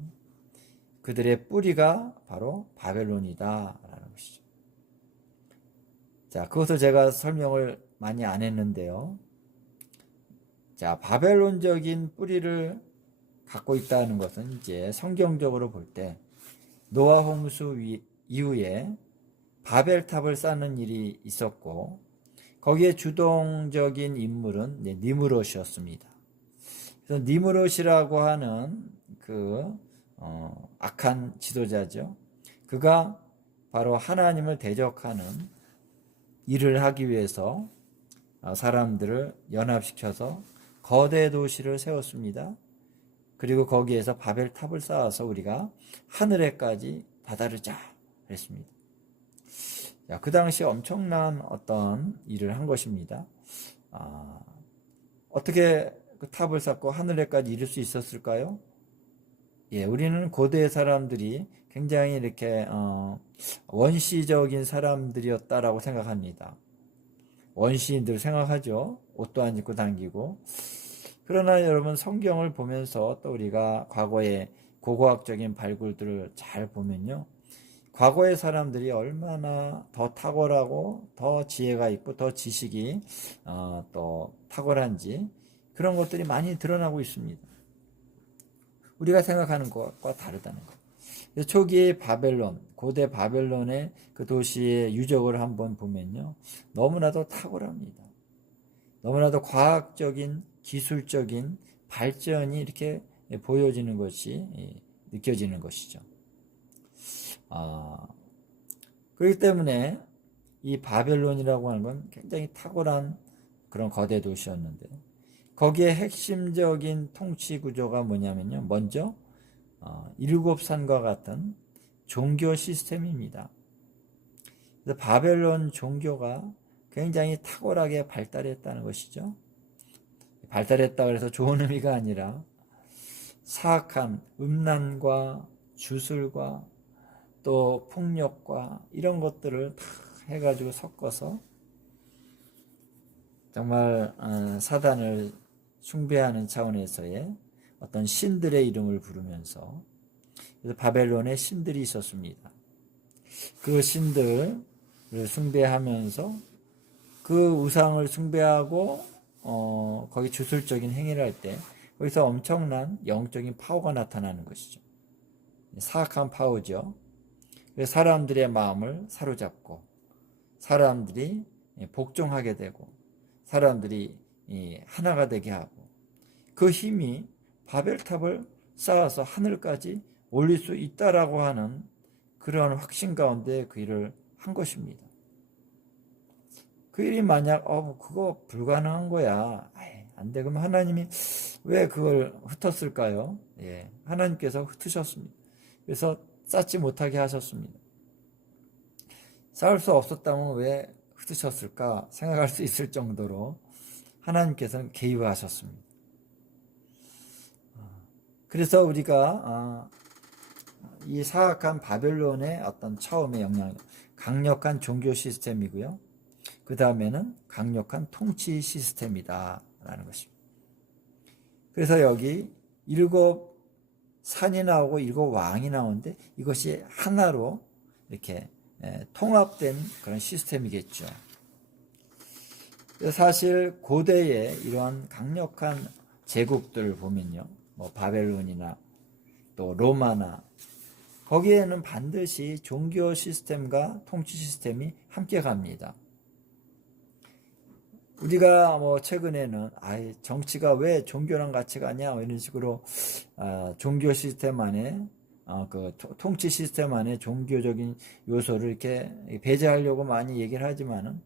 그들의 뿌리가 바로 바벨론이다라는 것이죠. 자, 그것을 제가 설명을 많이 안 했는데요. 자, 바벨론적인 뿌리를 갖고 있다는 것은 이제 성경적으로 볼 때 노아 홍수 이후에 바벨탑을 쌓는 일이 있었고 거기에 주동적인 인물은 니므롯이었습니다. 그래서 니므롯이라고 하는 그 악한 지도자죠. 그가 바로 하나님을 대적하는 일을 하기 위해서 사람들을 연합시켜서 거대 도시를 세웠습니다. 그리고 거기에서 바벨탑을 쌓아서 우리가 하늘에까지 다다르자 했습니다. 그 당시 엄청난 어떤 일을 한 것입니다. 어떻게 그 탑을 쌓고 하늘에까지 이룰 수 있었을까요? 예, 우리는 고대 사람들이 굉장히 이렇게 원시적인 사람들이었다라고 생각합니다. 원시인들 생각하죠. 옷도 안 입고 다니고. 그러나 여러분 성경을 보면서 또 우리가 과거의 고고학적인 발굴들을 잘 보면요. 과거의 사람들이 얼마나 더 탁월하고 더 지혜가 있고 더 지식이 또 탁월한지 그런 것들이 많이 드러나고 있습니다. 우리가 생각하는 것과 다르다는 것. 초기의 바벨론, 고대 바벨론의 그 도시의 유적을 한번 보면요. 너무나도 탁월합니다. 너무나도 과학적인, 기술적인 발전이 이렇게 보여지는 것이 느껴지는 것이죠. 그렇기 때문에 이 바벨론이라고 하는 건 굉장히 탁월한 그런 거대 도시였는데 거기에 핵심적인 통치 구조가 뭐냐면요. 먼저 일곱 산과 같은 종교 시스템입니다. 그래서 바벨론 종교가 굉장히 탁월하게 발달했다는 것이죠. 발달했다고 해서 좋은 의미가 아니라 사악한 음란과 주술과 또 폭력과 이런 것들을 다 해가지고 섞어서 정말 사단을 숭배하는 차원에서의 어떤 신들의 이름을 부르면서 그래서 바벨론에 신들이 있었습니다. 그 신들을 숭배하면서 그 우상을 숭배하고 거기 주술적인 행위를 할 때 거기서 엄청난 영적인 파워가 나타나는 것이죠. 사악한 파워죠. 그래서 사람들의 마음을 사로잡고 사람들이 복종하게 되고 사람들이 하나가 되게 하고 그 힘이 바벨탑을 쌓아서 하늘까지 올릴 수 있다라고 하는 그러한 확신 가운데 그 일을 한 것입니다. 그 일이 만약 그거 불가능한 거야. 안 돼. 그럼 하나님이 왜 그걸 흩었을까요? 예, 하나님께서 흩으셨습니다. 그래서 쌓지 못하게 하셨습니다. 쌓을 수 없었다면 왜 흩으셨을까 생각할 수 있을 정도로 하나님께서는 개입하셨습니다. 그래서 우리가 이 사악한 바벨론의 어떤 처음의 영향력, 강력한 종교 시스템이고요. 그 다음에는 강력한 통치 시스템이다 라는 것입니다. 그래서 여기 일곱 산이 나오고 일곱 왕이 나오는데 이것이 하나로 이렇게 통합된 그런 시스템이겠죠. 사실 고대의 이러한 강력한 제국들을 보면요. 뭐 바벨론이나 또 로마나 거기에는 반드시 종교 시스템과 통치 시스템이 함께 갑니다. 우리가 뭐 최근에는 정치가 왜 종교랑 같이 가냐 이런 식으로 종교 시스템 안에 그 통치 시스템 안에 종교적인 요소를 이렇게 배제하려고 많이 얘기를 하지만은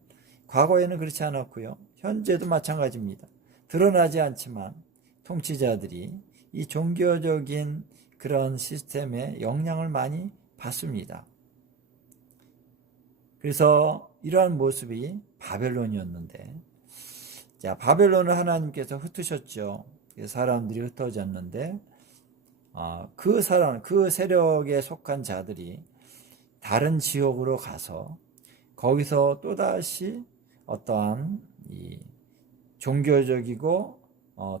과거에는 그렇지 않았고요. 현재도 마찬가지입니다. 드러나지 않지만 통치자들이 이 종교적인 그런 시스템에 영향을 많이 받습니다. 그래서 이러한 모습이 바벨론이었는데 자, 바벨론을 하나님께서 흩으셨죠. 사람들이 흩어졌는데 그 세력에 속한 자들이 다른 지역으로 가서 거기서 또다시 어떠한 이 종교적이고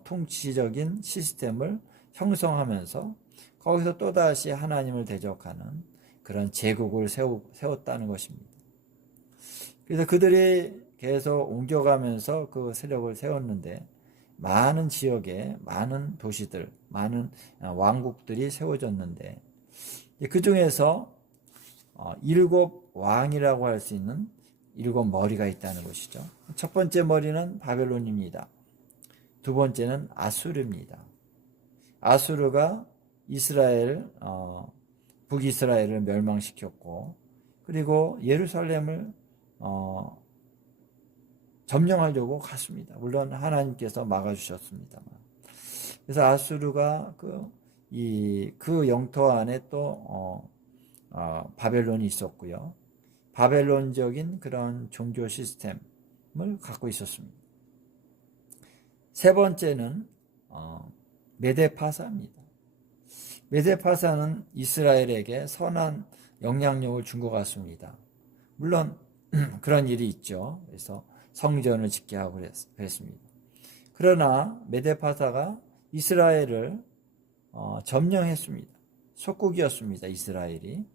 통치적인 시스템을 형성하면서 거기서 또다시 하나님을 대적하는 그런 제국을 세웠다는 것입니다. 그래서 그들이 계속 옮겨가면서 그 세력을 세웠는데 많은 지역에 많은 도시들, 많은 왕국들이 세워졌는데 그 중에서 일곱 왕이라고 할 수 있는 일곱 머리가 있다는 것이죠. 첫 번째 머리는 바벨론입니다. 두 번째는 아수르입니다. 아수르가 이스라엘, 북이스라엘을 멸망시켰고 그리고 예루살렘을 점령하려고 갔습니다. 물론 하나님께서 막아주셨습니다만. 그래서 아수르가 그 영토 안에 또 바벨론이 있었고요. 바벨론적인 그런 종교 시스템을 갖고 있었습니다. 세 번째는 메데파사입니다. 메데파사는 이스라엘에게 선한 영향력을 준 것 같습니다. 물론 그런 일이 있죠. 그래서 성전을 짓게 하고 그랬습니다. 그러나 메데파사가 이스라엘을 점령했습니다. 속국이었습니다. 이스라엘이.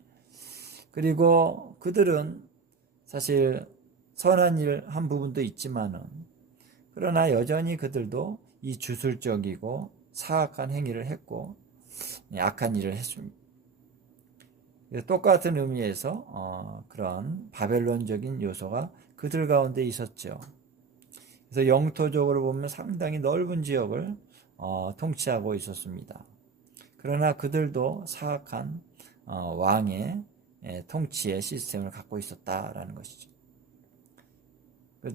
그리고 그들은 사실 선한 일 한 부분도 있지만은, 그러나 여전히 그들도 이 주술적이고 사악한 행위를 했고 악한 일을 했습니다. 똑같은 의미에서 그런 바벨론적인 요소가 그들 가운데 있었죠. 그래서 영토적으로 보면 상당히 넓은 지역을 통치하고 있었습니다. 그러나 그들도 사악한 왕의 통치의 시스템을 갖고 있었다라는 것이죠.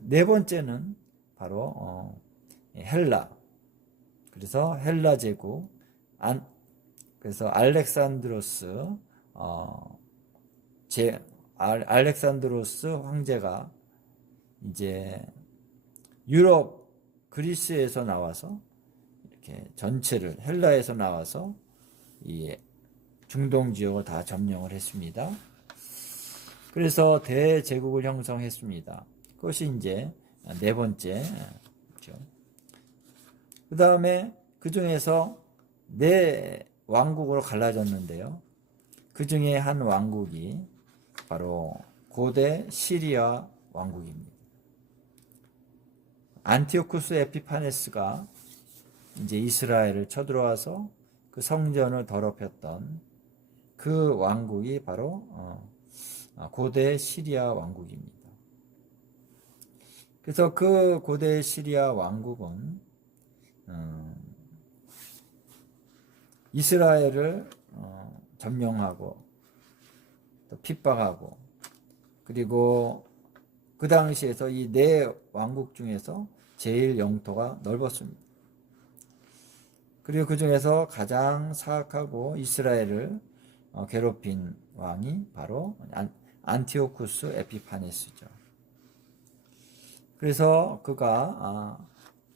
네 번째는 바로 헬라. 그래서 헬라 제국, 그래서 알렉산드로스 황제가 이제 유럽 그리스에서 나와서 이렇게 전체를 헬라에서 나와서 이 중동 지역을 다 점령을 했습니다. 그래서 대제국을 형성했습니다. 그것이 이제 네 번째죠. 그 다음에 그 중에서 네 왕국으로 갈라졌는데요. 그 중에 한 왕국이 바로 고대 시리아 왕국입니다. 안티오쿠스 에피파네스가 이제 이스라엘을 쳐들어와서 그 성전을 더럽혔던 그 왕국이 바로 고대 시리아 왕국입니다. 그래서 그 고대 시리아 왕국은 이스라엘을 점령하고 또 핍박하고, 그리고 그 당시에서 이 네 왕국 중에서 제일 영토가 넓었습니다. 그리고 그 중에서 가장 사악하고 이스라엘을 괴롭힌 왕이 바로 안티오쿠스 에피파네스죠. 그래서 그가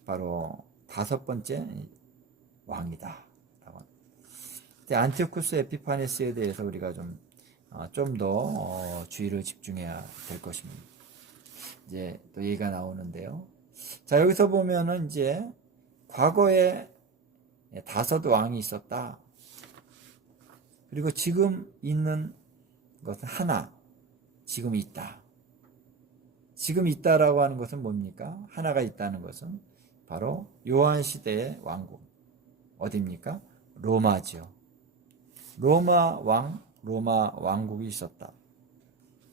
바로 다섯 번째 왕이다. 안티오쿠스 에피파네스에 대해서 우리가 좀 더 주의를 집중해야 될 것입니다. 이제 또 얘기가 나오는데요. 자, 여기서 보면은 이제 과거에 다섯 왕이 있었다. 그리고 지금 있는 것은 하나, 지금 있다. 지금 있다라고 하는 것은 뭡니까? 하나가 있다는 것은 바로 요한 시대의 왕국. 어디입니까? 로마죠. 로마 왕국이 있었다.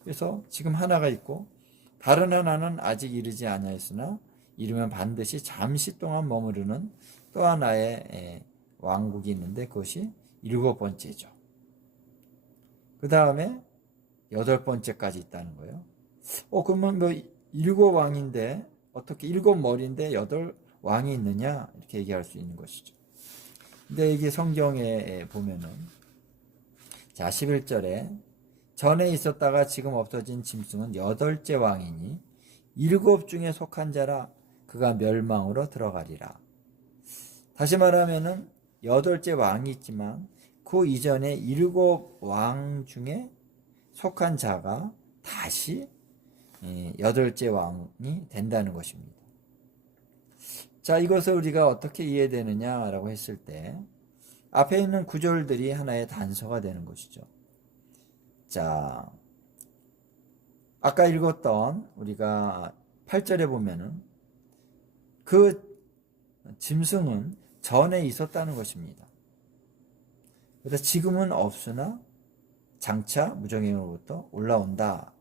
그래서 지금 하나가 있고 다른 하나는 아직 이르지 아니하였으나 이르면 반드시 잠시 동안 머무르는 또 하나의 왕국이 있는데 그것이 일곱 번째죠. 그 다음에 여덟 번째까지 있다는 거예요. 그러면 뭐 일곱 왕인데 어떻게 일곱 머리인데 여덟 왕이 있느냐 이렇게 얘기할 수 있는 것이죠. 근데 이게 성경에 보면은 자 11절에 전에 있었다가 지금 없어진 짐승은 여덟째 왕이니 일곱 중에 속한 자라 그가 멸망으로 들어가리라. 다시 말하면은 여덟째 왕이 있지만 그 이전에 일곱 왕 중에 속한 자가 다시 여덟째 왕이 된다는 것입니다. 자, 이것을 우리가 어떻게 이해되느냐라고 했을 때 앞에 있는 구절들이 하나의 단서가 되는 것이죠. 자, 아까 읽었던 우리가 8절에 보면은 그 짐승은 전에 있었다는 것입니다. 그래서 지금은 없으나 장차 무정행으로부터 올라온다.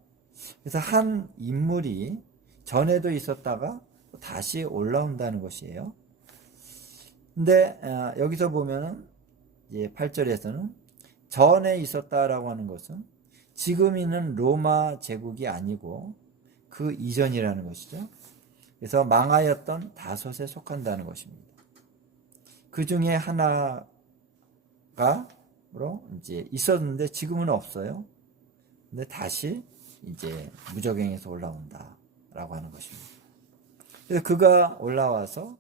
그래서 한 인물이 전에도 있었다가 다시 올라온다는 것이에요. 근데 여기서 보면은 이제 8절에서는 전에 있었다라고 하는 것은 지금 있는 로마 제국이 아니고 그 이전이라는 것이죠. 그래서 망하였던 다섯에 속한다는 것입니다. 그 중에 하나가 이제 있었는데 지금은 없어요. 근데 다시 이제 무적행에서 올라온다라고 하는 것입니다. 그래서 그가 올라와서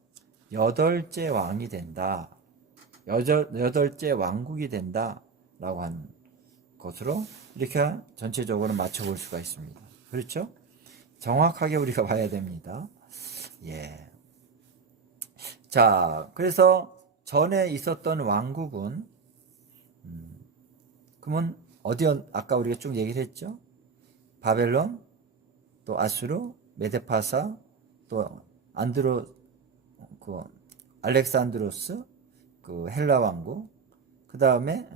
여덟째 왕이 된다. 여덟째 왕국이 된다라고 하는 것으로 이렇게 전체적으로 맞춰볼 수가 있습니다. 그렇죠? 정확하게 우리가 봐야 됩니다. 예. 자, 그래서 전에 있었던 왕국은 그러면 아까 우리가 쭉 얘기를 했죠. 바벨론, 또 아수르, 메데파사, 또 그 알렉산드로스, 그 헬라 왕국, 그 다음에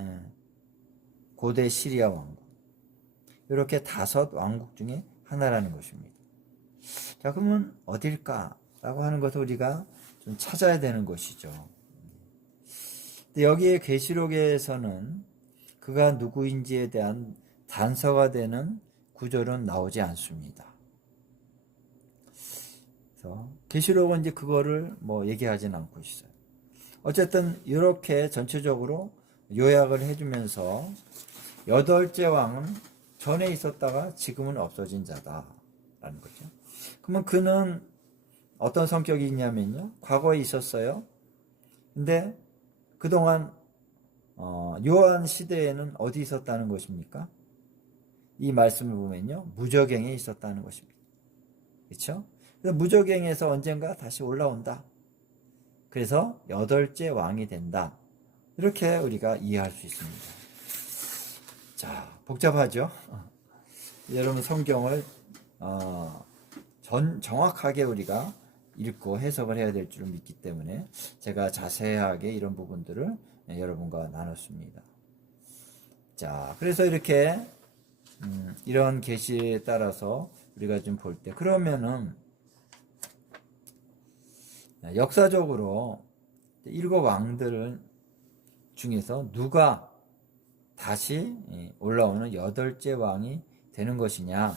고대 시리아 왕국. 이렇게 5 왕국 중에 하나라는 것입니다. 자, 그러면 어딜까라고 하는 것을 우리가 좀 찾아야 되는 것이죠. 근데 여기에 계시록에서는 그가 누구인지에 대한 단서가 되는 구절은 나오지 않습니다. 그래서 계시록은 이제 그거를 뭐 얘기하진 않고 있어요. 어쨌든 이렇게 전체적으로 요약을 해주면서 8째 왕은 전에 있었다가 지금은 없어진 자다라는 거죠. 그러면 그는 어떤 성격이 있냐면요, 과거에 있었어요. 근데 그동안 요한 시대에는 어디 있었다는 것입니까? 이 말씀을 보면요, 무저갱에 있었다는 것입니다. 그렇죠? 그래서 무저갱에서 언젠가 다시 올라온다. 그래서 8째 왕이 된다. 이렇게 우리가 이해할 수 있습니다. 자, 복잡하죠? 여러분 성경을 정확하게 우리가 읽고 해석을 해야 될 줄 믿기 때문에 제가 자세하게 이런 부분들을 여러분과 나눴습니다. 자, 그래서 이렇게 이런 계시에 따라서 우리가 좀 볼 때, 그러면은 역사적으로 7 왕들 중에서 누가 다시 올라오는 8째 왕이 되는 것이냐,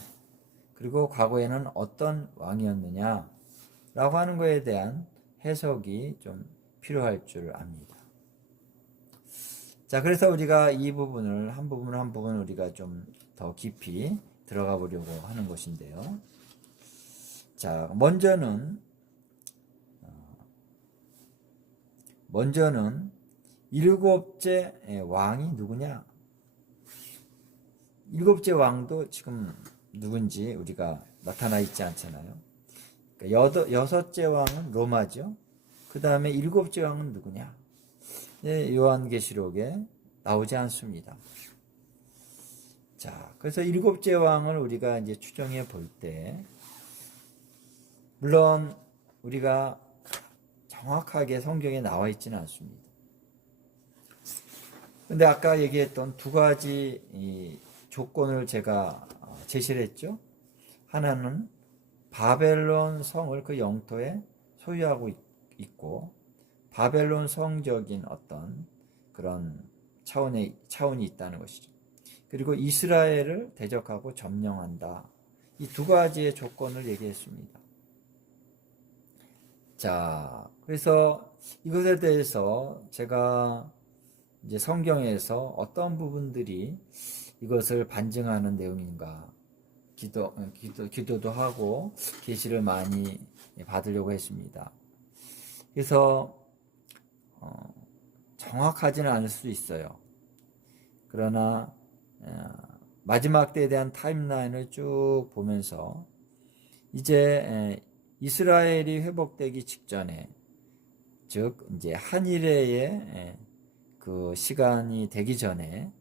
그리고 과거에는 어떤 왕이었느냐 라고 하는 것에 대한 해석이 좀 필요할 줄 압니다. 자, 그래서 우리가 이 부분을 한 부분 우리가 좀 더 깊이 들어가 보려고 하는 것인데요. 자, 먼저는 7째 왕이 누구냐? 7째 왕도 지금 누군지 우리가 나타나 있지 않잖아요. 그러니까 6째 왕은 로마죠. 그 다음에 7째 왕은 누구냐? 요한계시록에 나오지 않습니다. 자, 그래서 7째 왕을 우리가 이제 추정해 볼 때, 물론 우리가 정확하게 성경에 나와 있지는 않습니다. 근데 아까 얘기했던 2가지 조건을 제가 제시를 했죠. 하나는 바벨론 성을 그 영토에 소유하고 있고, 바벨론 성적인 어떤 그런 차원이 있다는 것이죠. 그리고 이스라엘을 대적하고 점령한다. 이 2가지의 조건을 얘기했습니다. 자, 그래서 이것에 대해서 제가 이제 성경에서 어떤 부분들이 이것을 반증하는 내용인가 기도도 하고 계시를 많이 받으려고 했습니다. 그래서 정확하지는 않을 수도 있어요. 그러나 마지막 때에 대한 타임라인을 쭉 보면서 이제 이스라엘이 회복되기 직전에, 즉 이제 한일의 그 시간이 되기 전에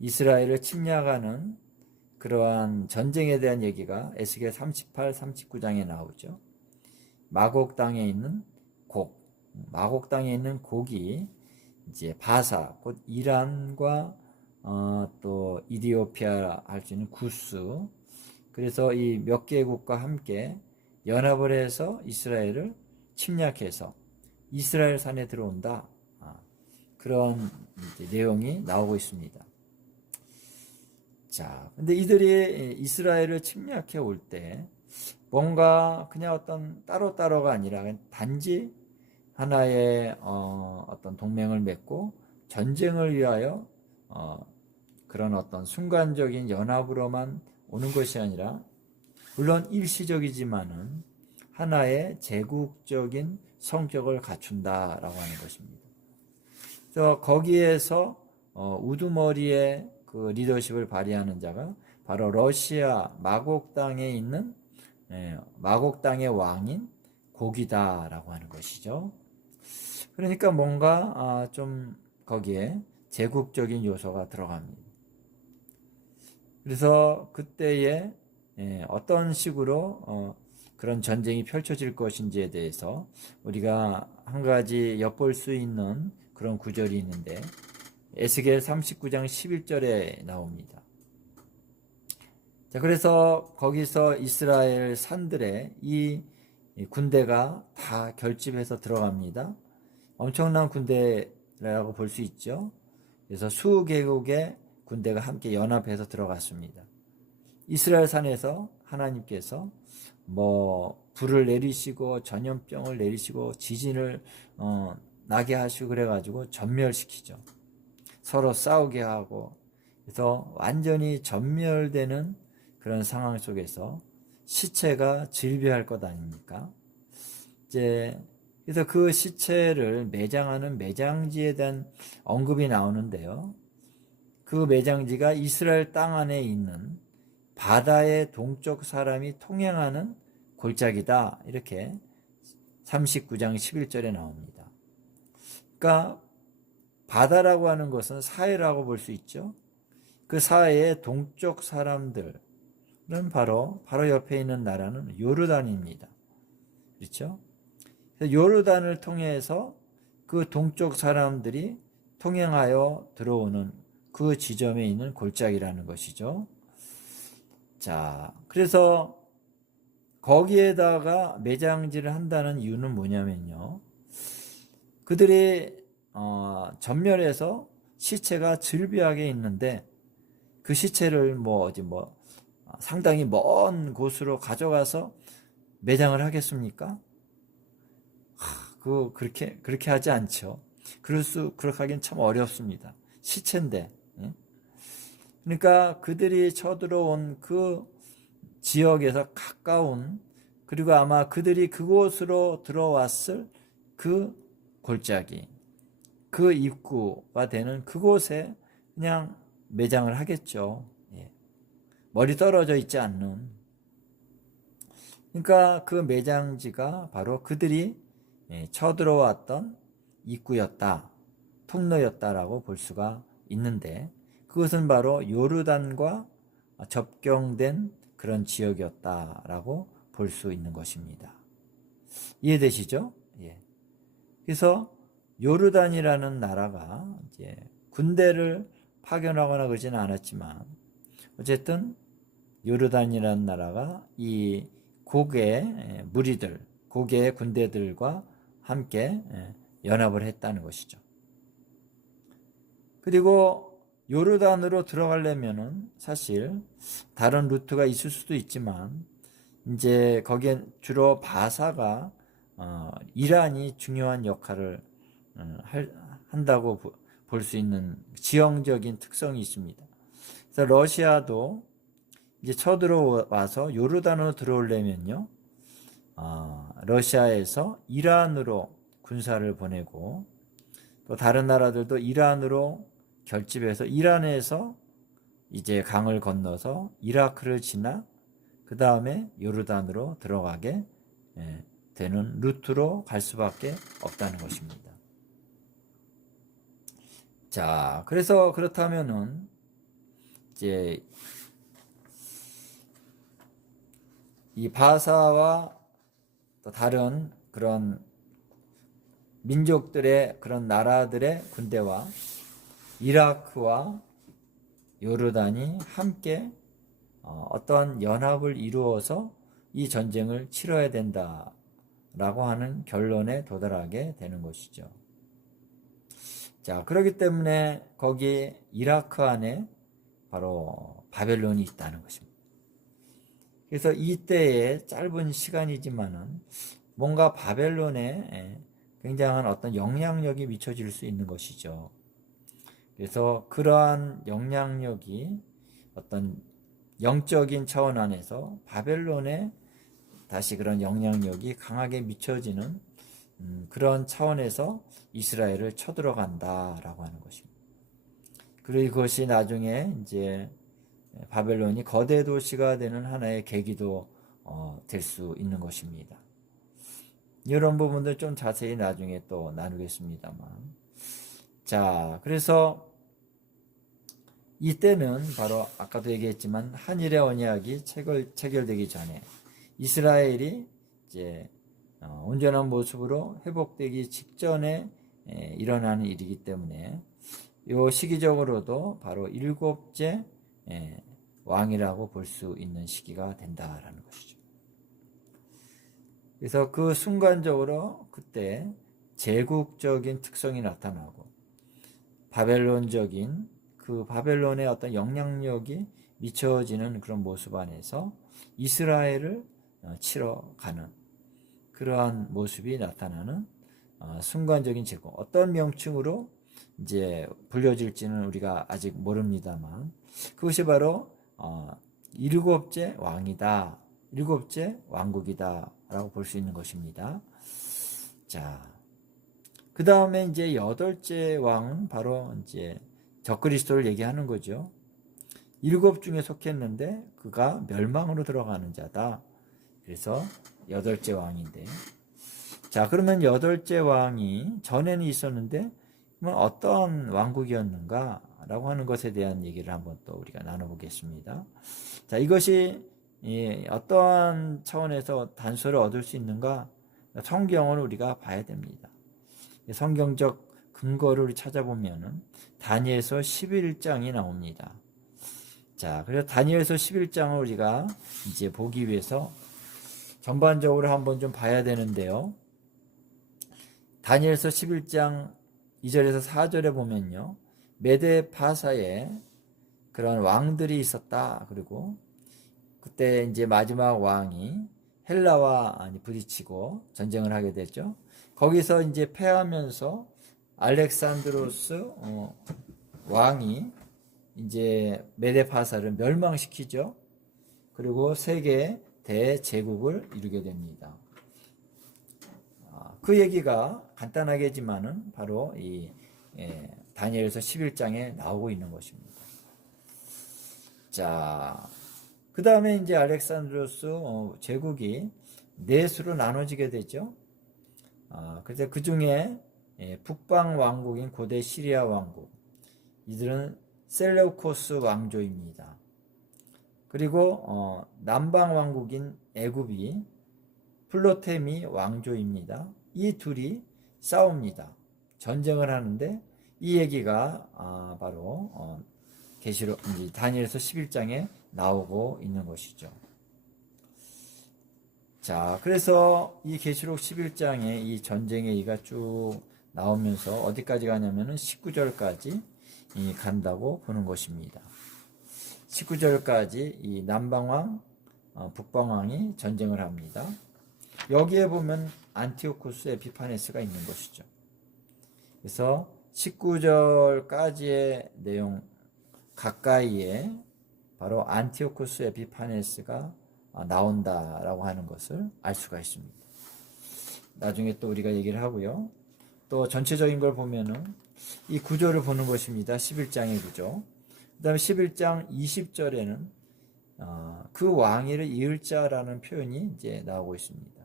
이스라엘을 침략하는 그러한 전쟁에 대한 얘기가 에스겔 38, 39장에 나오죠. 마곡 땅에 있는 곡이 이제 바사, 곧 이란과 또 이디오피아 할 수 있는 구스, 그래서 이 몇 개국과 함께 연합을 해서 이스라엘을 침략해서 이스라엘 산에 들어온다. 그런 내용이 나오고 있습니다. 자, 근데 이들이 이스라엘을 침략해 올 때 뭔가 그냥 어떤 따로따로가 아니라 단지 하나의 어떤 동맹을 맺고 전쟁을 위하여 그런 어떤 순간적인 연합으로만 오는 것이 아니라, 물론 일시적이지만은 하나의 제국적인 성격을 갖춘다라고 하는 것입니다. 그래서 거기에서 우두머리의 그 리더십을 발휘하는 자가 바로 러시아 마곡 땅에 있는 마곡 땅의 왕인 곡이다라고 하는 것이죠. 그러니까 뭔가 좀 거기에 제국적인 요소가 들어갑니다. 그래서 그때에 어떤 식으로 그런 전쟁이 펼쳐질 것인지에 대해서 우리가 한 가지 엿볼 수 있는 그런 구절이 있는데 에스겔 39장 11절에 나옵니다. 자, 그래서 거기서 이스라엘 산들에 이 군대가 다 결집해서 들어갑니다. 엄청난 군대라고 볼 수 있죠. 그래서 수개국의 군대가 함께 연합해서 들어갔습니다. 이스라엘 산에서 하나님께서 불을 내리시고 전염병을 내리시고 지진을 나게 하시고 그래가지고 전멸시키죠. 서로 싸우게 하고, 그래서 완전히 전멸되는 그런 상황 속에서 시체가 즐비할 것 아닙니까? 그래서 그 시체를 매장하는 매장지에 대한 언급이 나오는데요. 그 매장지가 이스라엘 땅 안에 있는 바다의 동쪽 사람이 통행하는 골짜기다. 이렇게 39장 11절에 나옵니다. 그러니까 바다라고 하는 것은 사해라고 볼 수 있죠. 그 사해의 동쪽 사람들은 바로 옆에 있는 나라는 요르단입니다. 그렇죠? 요르단을 통해서 그 동쪽 사람들이 통행하여 들어오는 그 지점에 있는 골짜기라는 것이죠. 자, 그래서 거기에다가 매장지를 한다는 이유는 뭐냐면요. 그들이 전멸해서 시체가 즐비하게 있는데 그 시체를 상당히 먼 곳으로 가져가서 매장을 하겠습니까? 그렇게 하지 않죠. 그렇게 하긴 참 어렵습니다. 시체인데. 그러니까 그들이 쳐들어온 그 지역에서 가까운, 그리고 아마 그들이 그곳으로 들어왔을 그 골짜기, 그 입구가 되는 그곳에 그냥 매장을 하겠죠. 멀리 떨어져 있지 않는. 그러니까 그 매장지가 바로 그들이 쳐들어왔던 입구였다, 통로였다라고 볼 수가 있는데, 그것은 바로 요르단과 접경된 그런 지역이었다라고 볼 수 있는 것입니다. 이해되시죠? 예. 그래서 요르단이라는 나라가 이제 군대를 파견하거나 그러지는 않았지만, 어쨌든 요르단이라는 나라가 이 고개의 무리들, 고개의 군대들과 함께 연합을 했다는 것이죠. 그리고 요르단으로 들어가려면은 사실 다른 루트가 있을 수도 있지만, 이제 거기에 주로 바사가 이란이 중요한 역할을 한다고 볼 수 있는 지형적인 특성이 있습니다. 그래서 러시아도 이제 쳐들어와서 요르단으로 들어오려면요, 러시아에서 이란으로 군사를 보내고, 또 다른 나라들도 이란으로 결집해서 이란에서 이제 강을 건너서 이라크를 지나 그 다음에 요르단으로 들어가게 되는 루트로 갈 수밖에 없다는 것입니다. 자, 그래서 그렇다면은 이제 이 바사와 또 다른 그런 민족들의, 그런 나라들의 군대와 이라크와 요르단이 함께 어떠한 연합을 이루어서 이 전쟁을 치러야 된다라고 하는 결론에 도달하게 되는 것이죠. 자, 그렇기 때문에 거기 이라크 안에 바로 바벨론이 있다는 것입니다. 그래서 이때의 짧은 시간이지만은 뭔가 바벨론에 굉장한 어떤 영향력이 미쳐질 수 있는 것이죠. 그래서 그러한 영향력이 어떤 영적인 차원 안에서 바벨론에 다시 그런 영향력이 강하게 미쳐지는 그런 차원에서 이스라엘을 쳐들어간다라고 하는 것입니다. 그리고 그것이 나중에 이제 바벨론이 거대 도시가 되는 하나의 계기도 될 수 있는 것입니다. 이런 부분들 좀 자세히 나중에 또 나누겠습니다만. 자, 그래서 이때는 바로 아까도 얘기했지만 한일의 언약이 체결되기 전에 이스라엘이 이제 온전한 모습으로 회복되기 직전에 일어나는 일이기 때문에 이 시기적으로도 바로 일곱째 왕이라고 볼 수 있는 시기가 된다라는 것이죠. 그래서 그 순간적으로 그때 제국적인 특성이 나타나고 바벨론적인 그 바벨론의 어떤 영향력이 미쳐지는 그런 모습 안에서 이스라엘을 치러 가는 그러한 모습이 나타나는 순간적인 제국. 어떤 명칭으로 이제 불려질지는 우리가 아직 모릅니다만 그것이 바로 일곱째 왕이다. 일곱째 왕국이다. 라고 볼 수 있는 것입니다. 자, 그 다음에 이제 여덟째 왕은 바로 이제 적그리스도를 얘기하는 거죠. 일곱 중에 속했는데 그가 멸망으로 들어가는 자다. 그래서 여덟째 왕인데. 자, 그러면 여덟째 왕이 전에는 있었는데 어떤 왕국이었는가? 라고 하는 것에 대한 얘기를 한번 또 우리가 나눠보겠습니다. 자, 이것이 어떠한 차원에서 단서를 얻을 수 있는가? 성경을 우리가 봐야 됩니다. 성경적 근거를 찾아보면은 다니엘서 11장이 나옵니다. 자, 그래서 다니엘서 11장을 우리가 이제 보기 위해서 전반적으로 한번 좀 봐야 되는데요. 다니엘서 11장 2절에서 4절에 보면요. 메데파사에 그런 왕들이 있었다. 그리고 그때 이제 마지막 왕이 헬라와 부딪히고 전쟁을 하게 됐죠. 거기서 이제 패하면서 알렉산드로스 왕이 이제 메데파사를 멸망시키죠. 그리고 세계 대제국을 이루게 됩니다. 그 얘기가 간단하게지만은 바로 이 다니엘서 11장에 나오고 있는 것입니다. 자, 그 다음에 이제 알렉산드로스 제국이 넷으로 나눠지게 되죠. 그래서 그 중에 북방 왕국인 고대 시리아 왕국, 이들은 셀레우코스 왕조입니다. 그리고 남방 왕국인 애굽이 플로테미 왕조입니다. 이 둘이 싸웁니다. 전쟁을 하는데 이 얘기가 바로 계시록 다니엘서 11장에 나오고 있는 것이죠. 자, 그래서 이 계시록 11장에 이 전쟁의 얘기가 쭉 나오면서 어디까지 가냐면은 19절까지 간다고 보는 것입니다. 19절까지 이 남방왕, 북방왕이 전쟁을 합니다. 여기에 보면 안티오쿠스 에피파네스가 있는 것이죠. 그래서 19절까지의 내용 가까이에 바로 안티오쿠스 에피파네스가 나온다라고 하는 것을 알 수가 있습니다. 나중에 또 우리가 얘기를 하고요. 또 전체적인 걸 보면은 이 구조를 보는 것입니다. 11장의 구조. 그 다음에 11장 20절에는 그 왕위를 이을 자라는 표현이 이제 나오고 있습니다.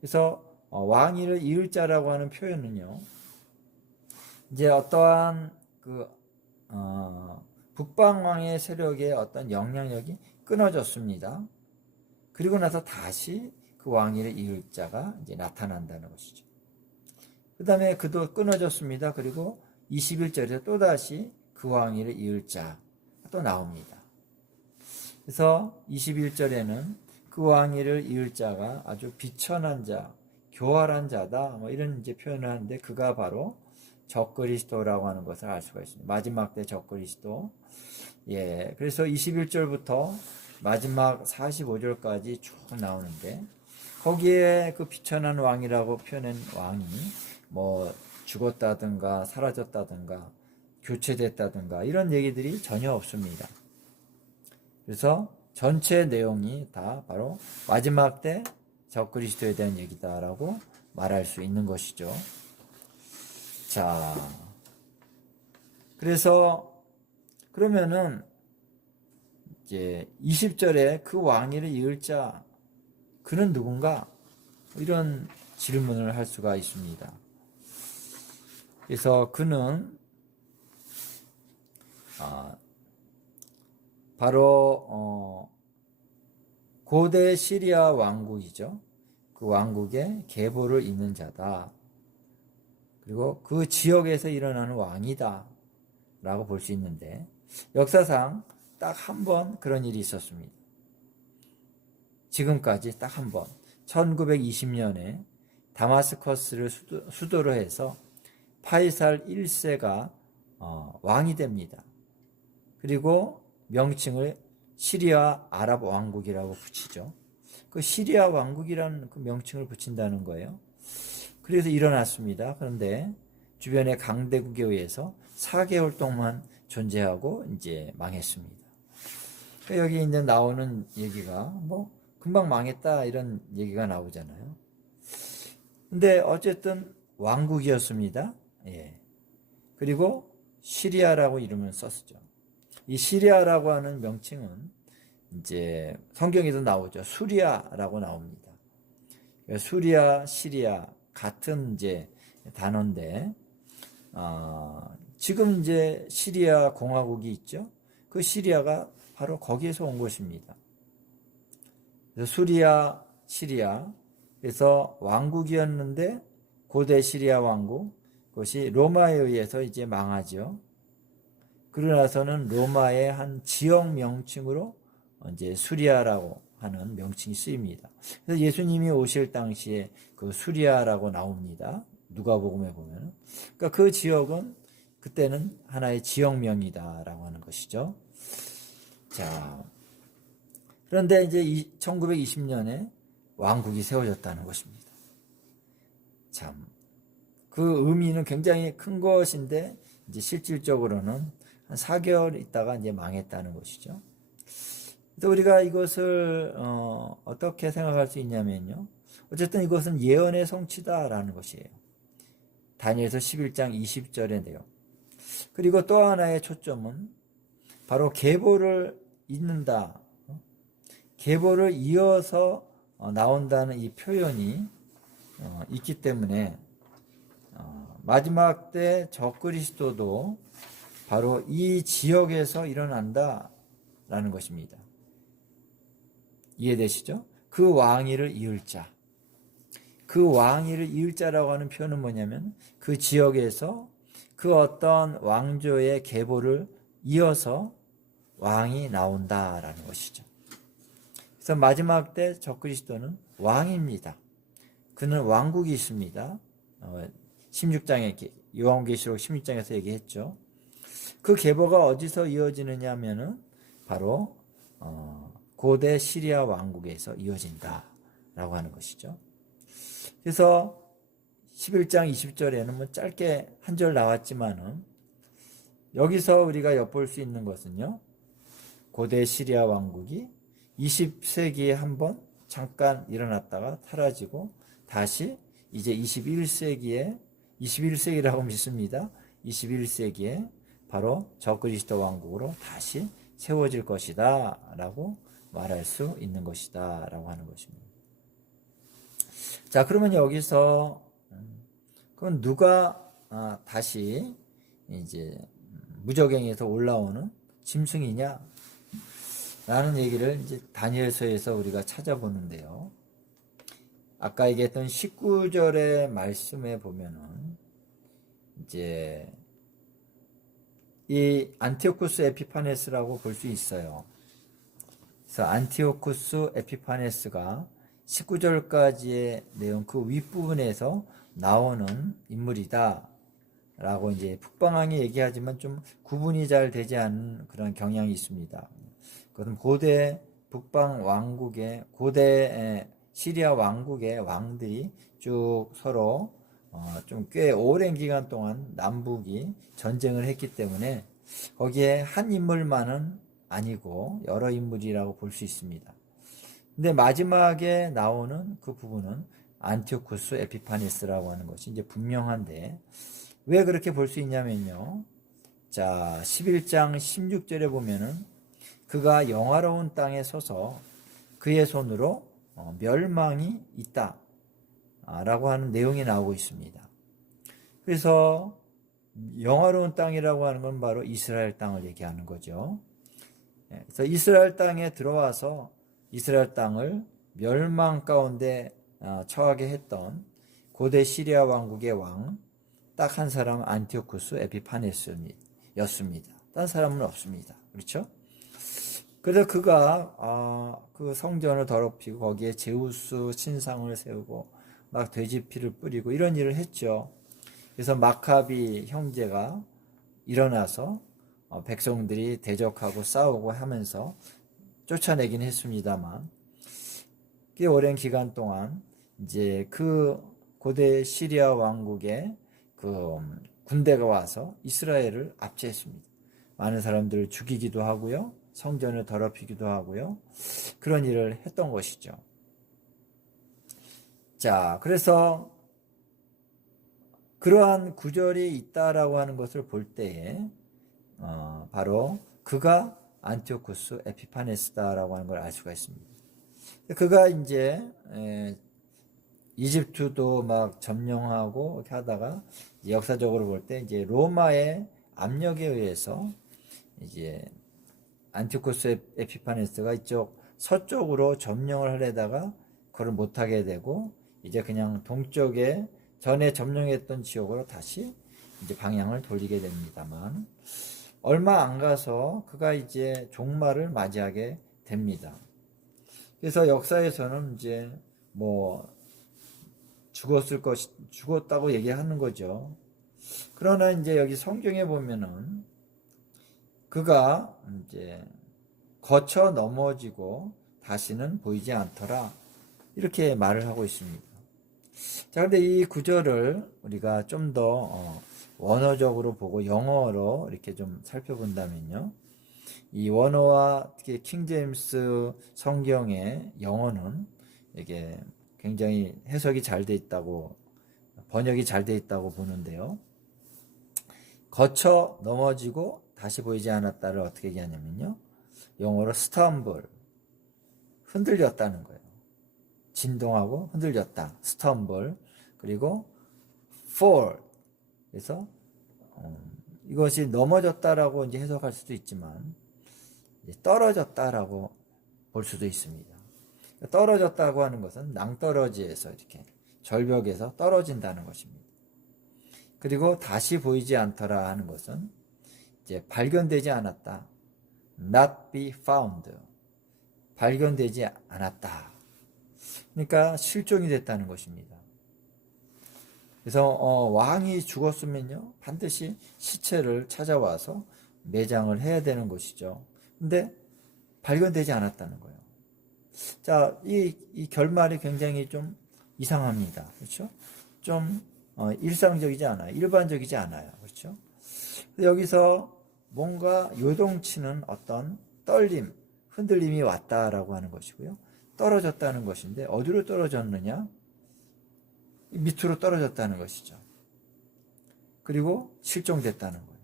그래서 왕위를 이을 자라고 하는 표현은요, 이제 어떠한 북방왕의 세력의 어떤 영향력이 끊어졌습니다. 그리고 나서 다시 그 왕위를 이을 자가 이제 나타난다는 것이죠. 그 다음에 그도 끊어졌습니다. 그리고 21절에 또다시 그 왕위를 이을 자 또 나옵니다. 그래서 21절에는 그 왕위를 이을 자가 아주 비천한 자, 교활한 자다, 뭐 이런 이제 표현을 하는데 그가 바로 적그리스도라고 하는 것을 알 수가 있습니다. 마지막 때 적그리스도. 예, 그래서 21절부터 마지막 45절까지 쭉 나오는데 거기에 그 비천한 왕이라고 표현한 왕이 뭐 죽었다든가 사라졌다든가 교체됐다든가 이런 얘기들이 전혀 없습니다. 그래서 전체 내용이 다 바로 마지막 때 적그리스도에 대한 얘기다라고 말할 수 있는 것이죠. 자, 그래서 그러면은 이제 20절에 그 왕위를 이을 자 그는 누군가? 이런 질문을 할 수가 있습니다. 그래서 그는 바로 고대 시리아 왕국이죠. 그 왕국의 계보를 잇는 자다. 그리고 그 지역에서 일어나는 왕이다 라고 볼 수 있는데, 역사상 딱 한 번 그런 일이 있었습니다. 지금까지 딱 한 번, 1920년에 다마스커스를 수도로 해서 파이살 1세가 왕이 됩니다. 그리고 명칭을 시리아 아랍 왕국이라고 붙이죠. 그 시리아 왕국이라는 그 명칭을 붙인다는 거예요. 그래서 일어났습니다. 그런데 주변의 강대국에 의해서 4개월 동안 존재하고 이제 망했습니다. 여기 이제 나오는 얘기가 뭐 금방 망했다 이런 얘기가 나오잖아요. 근데 어쨌든 왕국이었습니다. 예. 그리고 시리아라고 이름을 썼죠. 이 시리아라고 하는 명칭은 이제 성경에도 나오죠. 수리아라고 나옵니다. 수리아, 시리아 같은 이제 단어인데, 지금 이제 시리아 공화국이 있죠. 그 시리아가 바로 거기에서 온 것입니다. 그래서 수리아, 시리아. 그래서 왕국이었는데 고대 시리아 왕국, 그것이 로마에 의해서 이제 망하죠. 그러나서는 로마의 한 지역 명칭으로 이제 수리아라고 하는 명칭이 쓰입니다. 그래서 예수님이 오실 당시에 그 수리아라고 나옵니다. 누가복음에 보면. 그러니까 그 지역은 그때는 하나의 지역명이다라고 하는 것이죠. 자, 그런데 이제 1920년에 왕국이 세워졌다는 것입니다. 참, 그 의미는 굉장히 큰 것인데 이제 실질적으로는 한 4개월 있다가 이제 망했다는 것이죠. 그래서 우리가 이것을 어떻게 생각할 수 있냐면요. 어쨌든 이것은 예언의 성취다라는 것이에요. 다니엘서 11장 20절의 내용. 그리고 또 하나의 초점은 바로 계보를 잇는다. 계보를 이어서 나온다는 이 표현이 있기 때문에 마지막 때 적그리스도도 바로 이 지역에서 일어난다라는 것입니다. 이해되시죠? 그 왕위를 이을 자. 그 왕위를 이을 자라고 하는 표현은 뭐냐면 그 지역에서 그 어떤 왕조의 계보를 이어서 왕이 나온다라는 것이죠. 그래서 마지막 때 적그리스도는 왕입니다. 그는 왕국이 있습니다. 16장에 요한계시록 16장에서 얘기했죠. 그 계보가 어디서 이어지느냐 하면은 바로 고대 시리아 왕국에서 이어진다라고 하는 것이죠. 그래서 11장 20절에는 뭐 짧게 한 절 나왔지만은 여기서 우리가 엿볼 수 있는 것은요. 고대 시리아 왕국이 20세기에 한번 잠깐 일어났다가 사라지고 다시 이제 21세기라고 믿습니다. 21세기에 바로 적그리스도 왕국으로 다시 세워질 것이다 라고 말할 수 있는 것이다 라고 하는 것입니다. 자, 그러면 여기서 그건 누가 다시 이제 무저갱에서 올라오는 짐승이냐 라는 얘기를 이제 다니엘서에서 우리가 찾아보는데요. 아까 얘기했던 19절의 말씀에 보면은 이제 이 안티오쿠스 에피파네스라고 볼 수 있어요. 그래서 안티오쿠스 에피파네스가 19절까지의 내용 그 윗부분에서 나오는 인물이다 라고 이제 북방왕이 얘기하지만 좀 구분이 잘 되지 않는 그런 경향이 있습니다. 그것은 고대 북방 왕국의 고대 시리아 왕국의 왕들이 쭉 서로 좀 꽤 오랜 기간 동안 남북이 전쟁을 했기 때문에 거기에 한 인물만은 아니고 여러 인물이라고 볼 수 있습니다. 근데 마지막에 나오는 그 부분은 안티오쿠스 에피파네스라고 하는 것이 이제 분명한데 왜 그렇게 볼 수 있냐면요. 자, 11장 16절에 보면은 그가 영화로운 땅에 서서 그의 손으로 멸망이 있다 라고 하는 내용이 나오고 있습니다. 그래서 영화로운 땅이라고 하는 건 바로 이스라엘 땅을 얘기하는 거죠. 그래서 이스라엘 땅에 들어와서 이스라엘 땅을 멸망 가운데 처하게 했던 고대 시리아 왕국의 왕 딱 한 사람 안티오쿠스 에피파네스였습니다. 딴 사람은 없습니다. 그렇죠? 그래서 그가 그 성전을 더럽히고 거기에 제우스 신상을 세우고 막 돼지피를 뿌리고 이런 일을 했죠. 그래서 마카비 형제가 일어나서 백성들이 대적하고 싸우고 하면서 쫓아내긴 했습니다만 꽤 오랜 기간 동안 이제 그 고대 시리아 왕국의 그 군대가 와서 이스라엘을 압제했습니다. 많은 사람들을 죽이기도 하고요. 성전을 더럽히기도 하고요. 그런 일을 했던 것이죠. 자, 그래서 그러한 구절이 있다라고 하는 것을 볼 때에 바로 그가 안티오쿠스 에피파네스다라고 하는 걸 알 수가 있습니다. 그가 이제 이집트도 막 점령하고 이렇게 하다가 역사적으로 볼 때 이제 로마의 압력에 의해서 이제 안티오쿠스 에피파네스가 이쪽 서쪽으로 점령을 하려다가 그걸 못하게 되고 이제 그냥 동쪽에 전에 점령했던 지역으로 다시 이제 방향을 돌리게 됩니다만 얼마 안 가서 그가 이제 종말을 맞이하게 됩니다. 그래서 역사에서는 이제 뭐 죽었다고 얘기하는 거죠. 그러나 이제 여기 성경에 보면은 그가 이제 거쳐 넘어지고 다시는 보이지 않더라. 이렇게 말을 하고 있습니다. 자, 근데 이 구절을 우리가 좀 더 원어적으로 보고 영어로 이렇게 좀 살펴본다면요. 이 원어와 특히 킹제임스 성경의 영어는 이게 굉장히 해석이 잘 돼 있다고, 번역이 잘 돼 있다고 보는데요. 거쳐 넘어지고 다시 보이지 않았다를 어떻게 얘기하냐면요. 영어로 stumble, 흔들렸다는 거예요. 진동하고 흔들렸다. stumble. 그리고 fall. 그래서 이것이 넘어졌다라고 이제 해석할 수도 있지만 떨어졌다라고 볼 수도 있습니다. 떨어졌다고 하는 것은 낭떠러지에서 이렇게 절벽에서 떨어진다는 것입니다. 그리고 다시 보이지 않더라 하는 것은 이제 발견되지 않았다. not be found. 발견되지 않았다. 그러니까 실종이 됐다는 것입니다. 그래서 왕이 죽었으면요 반드시 시체를 찾아와서 매장을 해야 되는 것이죠. 근데 발견되지 않았다는 거예요. 자, 이 결말이 굉장히 좀 이상합니다. 그렇죠? 좀 일상적이지 않아요. 일반적이지 않아요. 그렇죠? 여기서 뭔가 요동치는 어떤 떨림, 흔들림이 왔다라고 하는 것이고요. 떨어졌다는 것인데 어디로 떨어졌느냐? 밑으로 떨어졌다는 것이죠. 그리고 실종됐다는 거예요.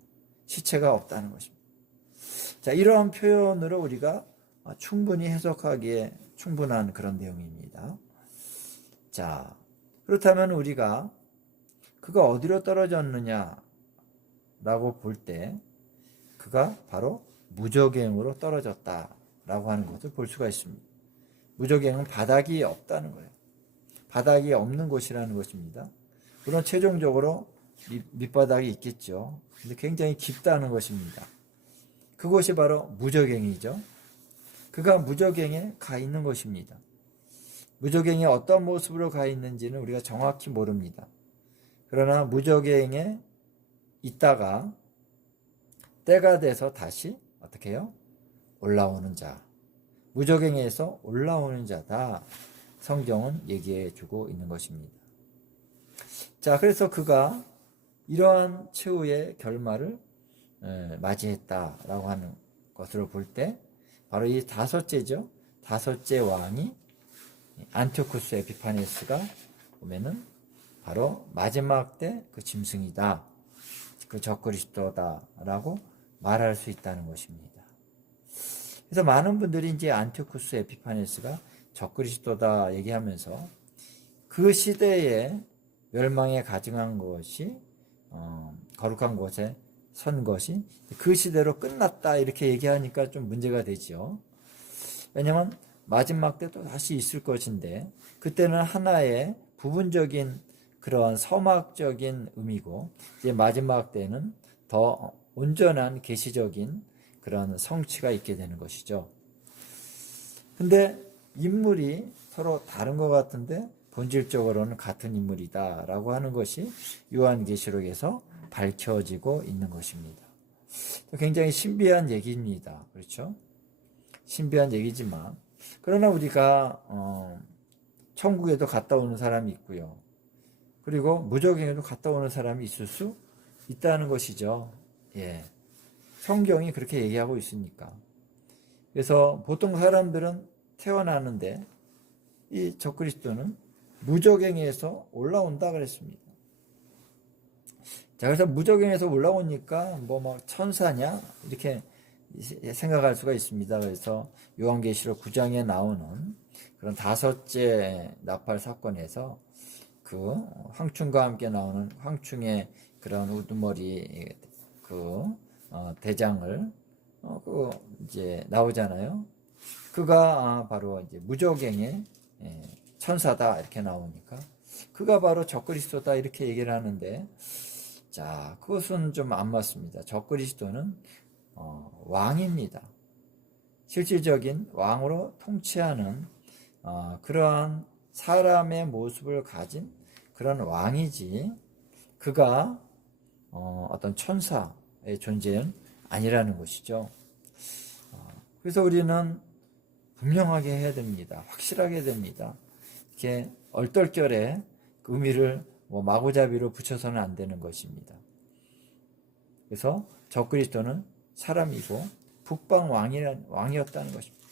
시체가 없다는 것입니다. 자, 이러한 표현으로 우리가 충분히 해석하기에 충분한 그런 내용입니다. 자, 그렇다면 우리가 그가 어디로 떨어졌느냐라고 볼 때 그가 바로 무저갱으로 떨어졌다라고 하는 것을 볼 수가 있습니다. 무저갱은 바닥이 없다는 거예요. 바닥이 없는 곳이라는 것입니다. 물론 최종적으로 밑바닥이 있겠죠. 근데 굉장히 깊다는 것입니다. 그곳이 바로 무저갱이죠. 그가 무저갱에 가 있는 것입니다. 무저갱에 어떤 모습으로 가 있는지는 우리가 정확히 모릅니다. 그러나 무저갱에 있다가 때가 돼서 다시 어떻게 해요? 올라오는 자. 무저갱에서 올라오는 자다. 성경은 얘기해 주고 있는 것입니다. 자, 그래서 그가 이러한 최후의 결말을 맞이했다라고 하는 것으로 볼 때 바로 이 다섯째죠. 다섯째 왕이 안티오쿠스 에피파네스가 보면은 바로 마지막 때 그 짐승이다. 그 적그리스도다라고 말할 수 있다는 것입니다. 그래서 많은 분들이 이제 안티오쿠스 에피파네스가 적그리스도다 얘기하면서 그 시대에 멸망에 가증한 것이 거룩한 곳에 선 것이 그 시대로 끝났다 이렇게 얘기하니까 좀 문제가 되죠. 왜냐하면 마지막 때도 다시 있을 것인데 그때는 하나의 부분적인 그런 서막적인 의미고 이제 마지막 때는 더 온전한 계시적인 그런 성취가 있게 되는 것이죠. 근데 인물이 서로 다른 것 같은데 본질적으로는 같은 인물이다라고 하는 것이 요한계시록에서 밝혀지고 있는 것입니다. 굉장히 신비한 얘기입니다. 그렇죠? 신비한 얘기지만 그러나 우리가 천국에도 갔다 오는 사람이 있고요. 그리고 무적행에도 갔다 오는 사람이 있을 수 있다는 것이죠. 예. 성경이 그렇게 얘기하고 있으니까. 그래서 보통 사람들은 태어나는데 이 적그리스도는 무적행에서 올라온다 그랬습니다. 자, 그래서 무적행에서 올라오니까 뭐 막 천사냐 이렇게 생각할 수가 있습니다. 그래서 요한계시록 9장에 나오는 그런 다섯째 나팔 사건에서 그 황충과 함께 나오는 황충의 그런 우두머리 대장을 그 이제 나오잖아요. 그가 바로 이제 무적행의 천사다 이렇게 나오니까 그가 바로 적그리스도다 이렇게 얘기를 하는데 자, 그것은 좀 안 맞습니다. 적그리스도는 왕입니다. 실질적인 왕으로 통치하는 그러한 사람의 모습을 가진 그런 왕이지 그가 어떤 천사의 존재는 아니라는 것이죠. 그래서 우리는 분명하게 해야 됩니다. 확실하게 됩니다. 이렇게 얼떨결에 그 의미를 마구잡이로 붙여서는 안 되는 것입니다. 그래서 적그리스도는 사람이고 북방 왕이었다는 것입니다.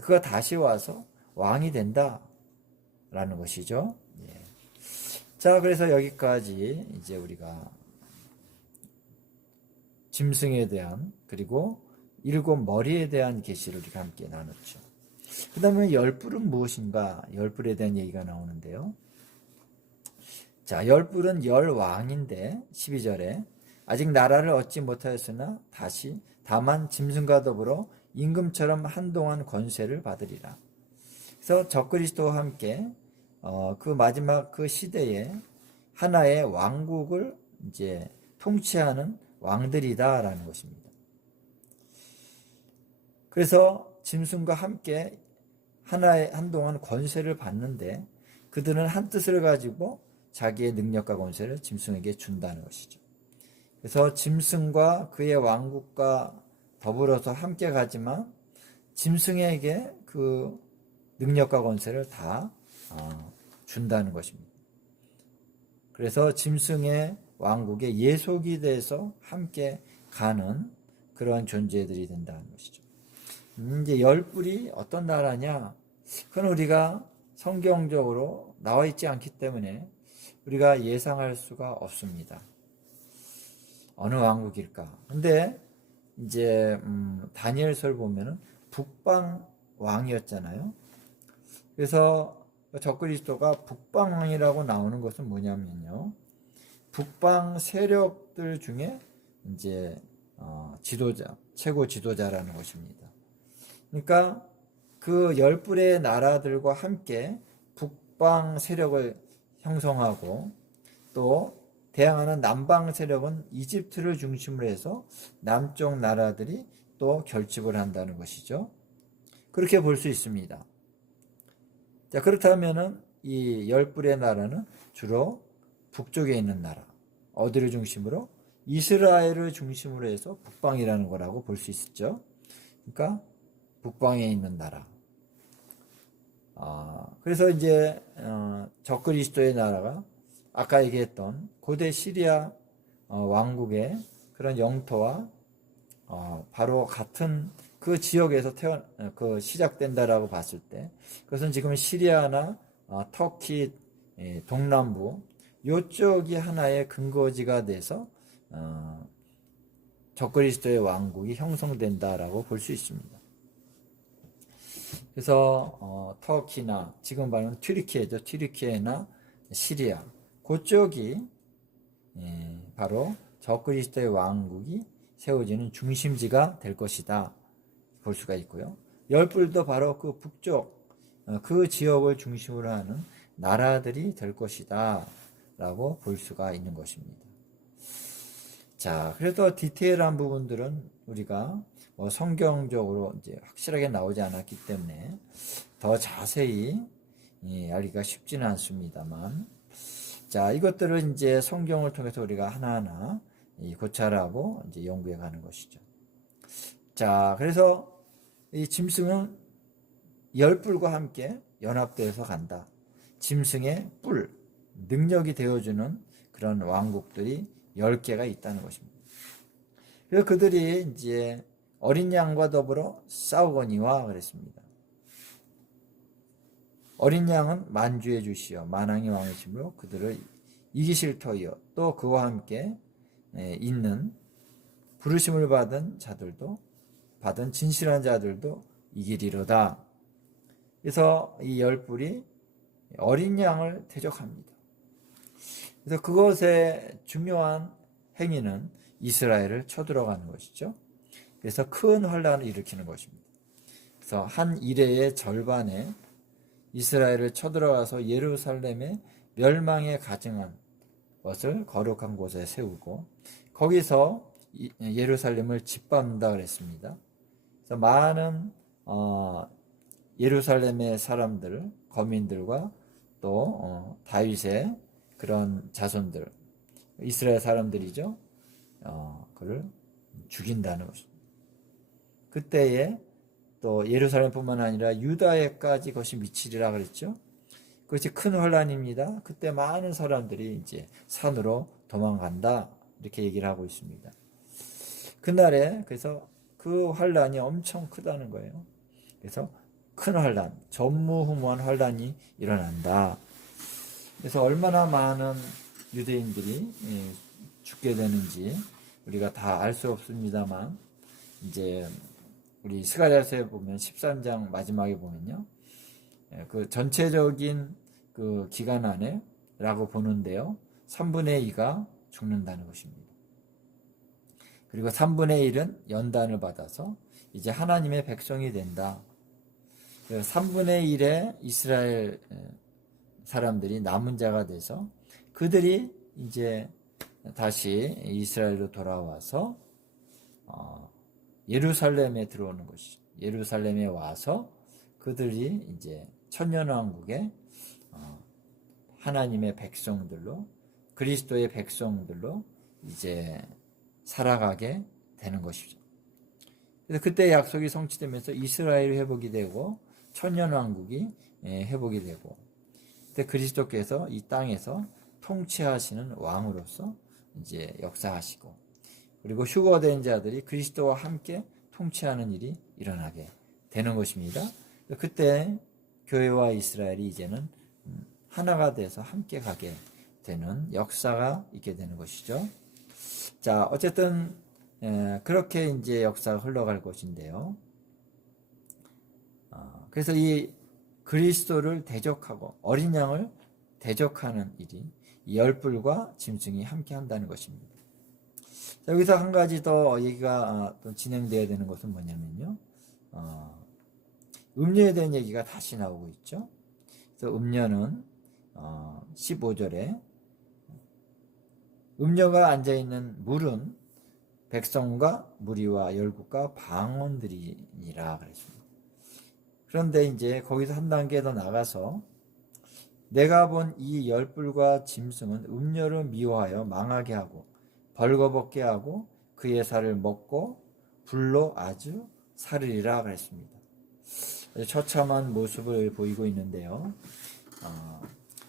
그가 다시 와서 왕이 된다라는 것이죠. 예. 자, 그래서 여기까지 이제 우리가 짐승에 대한 그리고 일곱 머리에 대한 계시를 우리가 함께 나눴죠. 그 다음에 열뿔은 무엇인가? 열뿔에 대한 얘기가 나오는데요. 자, 열뿔은 열왕인데 12절에 아직 나라를 얻지 못하였으나 다만 짐승과 더불어 임금처럼 한동안 권세를 받으리라. 그래서 적그리스도와 함께 그 마지막 그 시대에 하나의 왕국을 이제 통치하는 왕들이다라는 것입니다. 그래서 짐승과 함께 한동안 권세를 받는데 그들은 한 뜻을 가지고 자기의 능력과 권세를 짐승에게 준다는 것이죠. 그래서 짐승과 그의 왕국과 더불어서 함께 가지만 짐승에게 그 능력과 권세를 다 준다는 것입니다. 그래서 짐승의 왕국의 예속이 돼서 함께 가는 그런 존재들이 된다는 것이죠. 이제 열뿔이 어떤 나라냐? 그건 우리가 성경적으로 나와 있지 않기 때문에 우리가 예상할 수가 없습니다. 어느 왕국일까? 근데 이제 다니엘서를 보면은 북방 왕이었잖아요. 그래서 적그리스도가 북방 왕이라고 나오는 것은 뭐냐면요. 북방 세력들 중에 이제 최고 지도자라는 것입니다. 그러니까 그 열뿔의 나라들과 함께 북방 세력을 형성하고 또 대항하는 남방 세력은 이집트를 중심으로 해서 남쪽 나라들이 또 결집을 한다는 것이죠. 그렇게 볼 수 있습니다. 자, 그렇다면은 이 열뿔의 나라는 주로 북쪽에 있는 나라, 어디를 중심으로? 이스라엘을 중심으로 해서 북방이라는 거라고 볼 수 있죠. 그러니까 북방에 있는 나라. 그래서 이제 적그리스도의 나라가 아까 얘기했던 고대 시리아 왕국의 그런 영토와 바로 같은 그 지역에서 시작된다라고 봤을 때 그것은 지금 시리아나 터키 동남부 요쪽이 하나의 근거지가 돼서 적그리스도의 왕국이 형성된다라고 볼 수 있습니다. 그래서 터키나 지금 말하는 튀르키예죠. 튀르키예나 시리아 그쪽이 바로 적그리스도의 왕국이 세워지는 중심지가 될 것이다 볼 수가 있고요. 열불도 바로 그 북쪽 그 지역을 중심으로 하는 나라들이 될 것이다 라고 볼 수가 있는 것입니다. 자, 그래서 디테일한 부분들은 우리가 성경적으로 이제 확실하게 나오지 않았기 때문에 더 자세히 알기가 쉽지는 않습니다만, 자, 이것들을 이제 성경을 통해서 우리가 하나하나 고찰하고 이제 연구해 가는 것이죠. 자, 그래서 이 짐승은 열불과 함께 연합되어서 간다. 짐승의 뿔, 능력이 되어주는 그런 왕국들이 10개가 있다는 것입니다. 그래서 그들이 이제 어린 양과 더불어 싸우거니와 그랬습니다. 어린 양은 만주의 주시여 만왕의 왕이시므로 그들을 이기실 터이요 또 그와 함께 있는 부르심을 받은 자들도 받은 진실한 자들도 이기리로다. 그래서 이 열불이 어린 양을 대적합니다. 그래서 그것의 중요한 행위는 이스라엘을 쳐들어가는 것이죠. 그래서 큰 환란을 일으키는 것입니다. 그래서 한 이레의 절반에 이스라엘을 쳐들어가서 예루살렘의 멸망에 가증한 것을 거룩한 곳에 세우고 거기서 예루살렘을 짓밟는다 그랬습니다. 그래서 많은 예루살렘의 사람들, 거민들과 또 다윗의 그런 자손들, 이스라엘 사람들이죠. 그를 죽인다는 것입니다. 그때에 또 예루살렘뿐만 아니라 유다에까지 그것이 미치리라 그랬죠. 그것이 큰 환란입니다. 그때 많은 사람들이 이제 산으로 도망간다 이렇게 얘기를 하고 있습니다. 그날에 그래서 그 환란이 엄청 크다는 거예요. 그래서 큰 환란, 전무후무한 환란이 일어난다. 그래서 얼마나 많은 유대인들이 죽게 되는지 우리가 다 알 수 없습니다만 이제 우리 스가랴서에 보면 13장 마지막에 보면요. 그 전체적인 그 기간 안에라고 보는데요. 3분의 2가 죽는다는 것입니다. 그리고 3분의 1은 연단을 받아서 이제 하나님의 백성이 된다. 3분의 1의 이스라엘 사람들이 남은 자가 돼서 그들이 이제 다시 이스라엘로 돌아와서 예루살렘에 들어오는 것이죠. 예루살렘에 와서 그들이 이제 천년왕국의 하나님의 백성들로 그리스도의 백성들로 이제 살아가게 되는 것이죠. 그래서 그때 약속이 성취되면서 이스라엘이 회복이 되고 천년왕국이 회복이 되고 그때 그리스도께서 이 땅에서 통치하시는 왕으로서 이제 역사하시고 그리고 휴거된 자들이 그리스도와 함께 통치하는 일이 일어나게 되는 것입니다. 그때 교회와 이스라엘이 이제는 하나가 돼서 함께 가게 되는 역사가 있게 되는 것이죠. 자, 어쨌든 그렇게 이제 역사가 흘러갈 것인데요. 그래서 이 그리스도를 대적하고 어린 양을 대적하는 일이 이 열불과 짐승이 함께 한다는 것입니다. 자, 여기서 한 가지 더 얘기가 또 진행되어야 되는 것은 뭐냐면요. 음료에 대한 얘기가 다시 나오고 있죠. 그래서 음료는 15절에 음료가 앉아있는 물은 백성과 무리와 열국과 방언들이니라 그랬습니다. 그런데 이제 거기서 한 단계 더 나가서 내가 본 이 열불과 짐승은 음료를 미워하여 망하게 하고 벌거벗게 하고 그의 살을 먹고 불로 아주 사르리라 그랬습니다. 처참한 모습을 보이고 있는데요.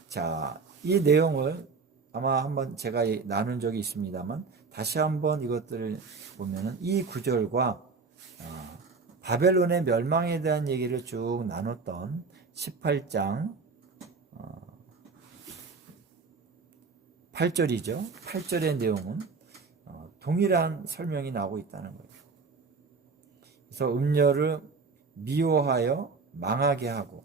자, 이 내용을 아마 한번 제가 나눈 적이 있습니다만 다시 한번 이것들을 보면은 이 구절과 바벨론의 멸망에 대한 얘기를 쭉 나눴던 18장 8절이죠. 8절의 내용은 동일한 설명이 나오고 있다는 거예요. 그래서 음료를 미워하여 망하게 하고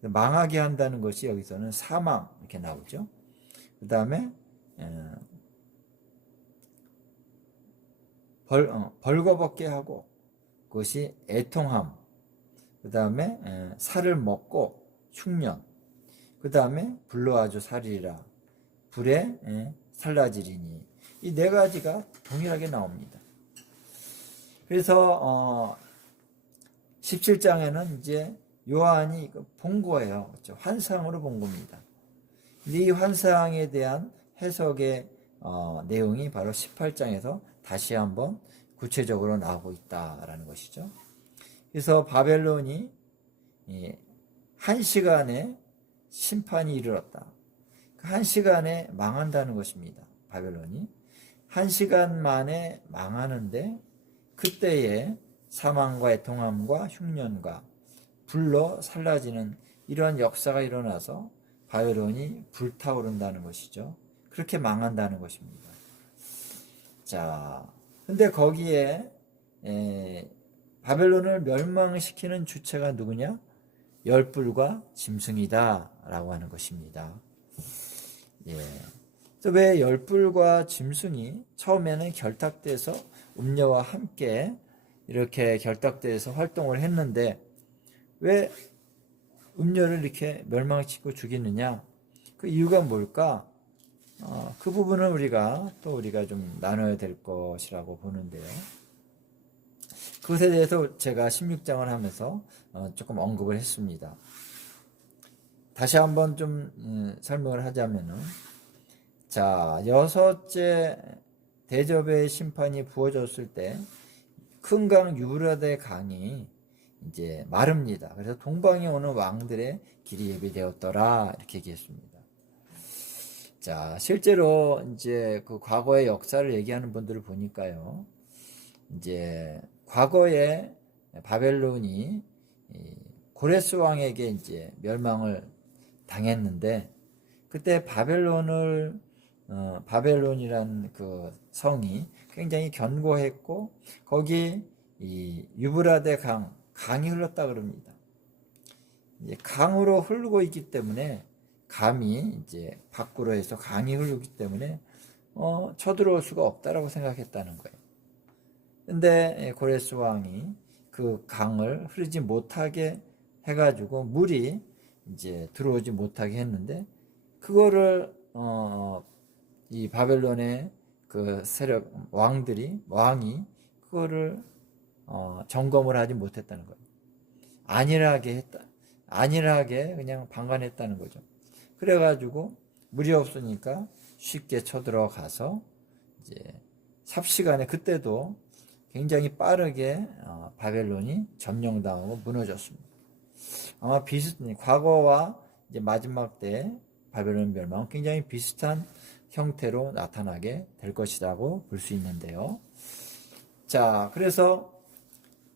망하게 한다는 것이 여기서는 사망 이렇게 나오죠. 그 다음에 벌거벗게 하고 그것이 애통함, 그 다음에 살을 먹고 흉년, 그 다음에 불로 아주 살리라, 불에 살라지리니, 이 네 가지가 동일하게 나옵니다. 그래서 17장에는 이제 요한이 본 거예요. 그렇죠? 환상으로 본 겁니다. 근데 이 환상에 대한 해석의 내용이 바로 18장에서 다시 한번 구체적으로 나오고 있다라는 것이죠. 그래서 바벨론이 1시간에 심판이 이르렀다. 그 1시간에 망한다는 것입니다. 바벨론이 1시간 만에 망하는데, 그때에 사망과 애통함과 흉년과 불로 살라지는 이러한 역사가 일어나서 바벨론이 불타오른다는 것이죠. 그렇게 망한다는 것입니다. 자, 근데 거기에 바벨론을 멸망시키는 주체가 누구냐? 열불과 짐승이다 라고 하는 것입니다. 예. 왜 열불과 짐승이 처음에는 결탁돼서 음녀와 함께 이렇게 결탁돼서 활동을 했는데, 왜 음녀를 이렇게 멸망시키고 죽이느냐? 그 이유가 뭘까? 그 부분은 우리가 좀 나눠야 될 것이라고 보는데요. 그것에 대해서 제가 16장을 하면서 조금 언급을 했습니다. 다시 한번 좀 설명을 하자면은, 자, 6째 대접의 심판이 부어졌을 때 큰 강 유브라데 강이 이제 마릅니다. 그래서 동방에 오는 왕들의 길이 예비되었더라 이렇게 얘기했습니다. 자, 실제로 이제 그 과거의 역사를 얘기하는 분들을 보니까요, 이제 과거에 바벨론이 고레스 왕에게 이제 멸망을 당했는데, 그때 바벨론이란 그 성이 굉장히 견고했고, 거기 이 유브라데 강이 흘렀다 그럽니다. 강으로 흐르고 있기 때문에, 감히 이제 밖으로 해서 강이 흐르기 때문에 쳐들어올 수가 없다라고 생각했다는 거예요. 근데 고레스 왕이 그 강을 흐르지 못하게 해가지고 물이 이제 들어오지 못하게 했는데, 그거를 이 바벨론의 그 세력 왕이 그거를 점검을 하지 못했다는 거예요. 안일하게 그냥 방관했다는 거죠. 그래가지고 물이 없으니까 쉽게 쳐들어가서 이제 삽시간에, 그때도 굉장히 빠르게 바벨론이 점령당하고 무너졌습니다. 아마 과거와 이제 마지막 때 바벨론 멸망은 굉장히 비슷한 형태로 나타나게 될 것이라고 볼 수 있는데요. 자, 그래서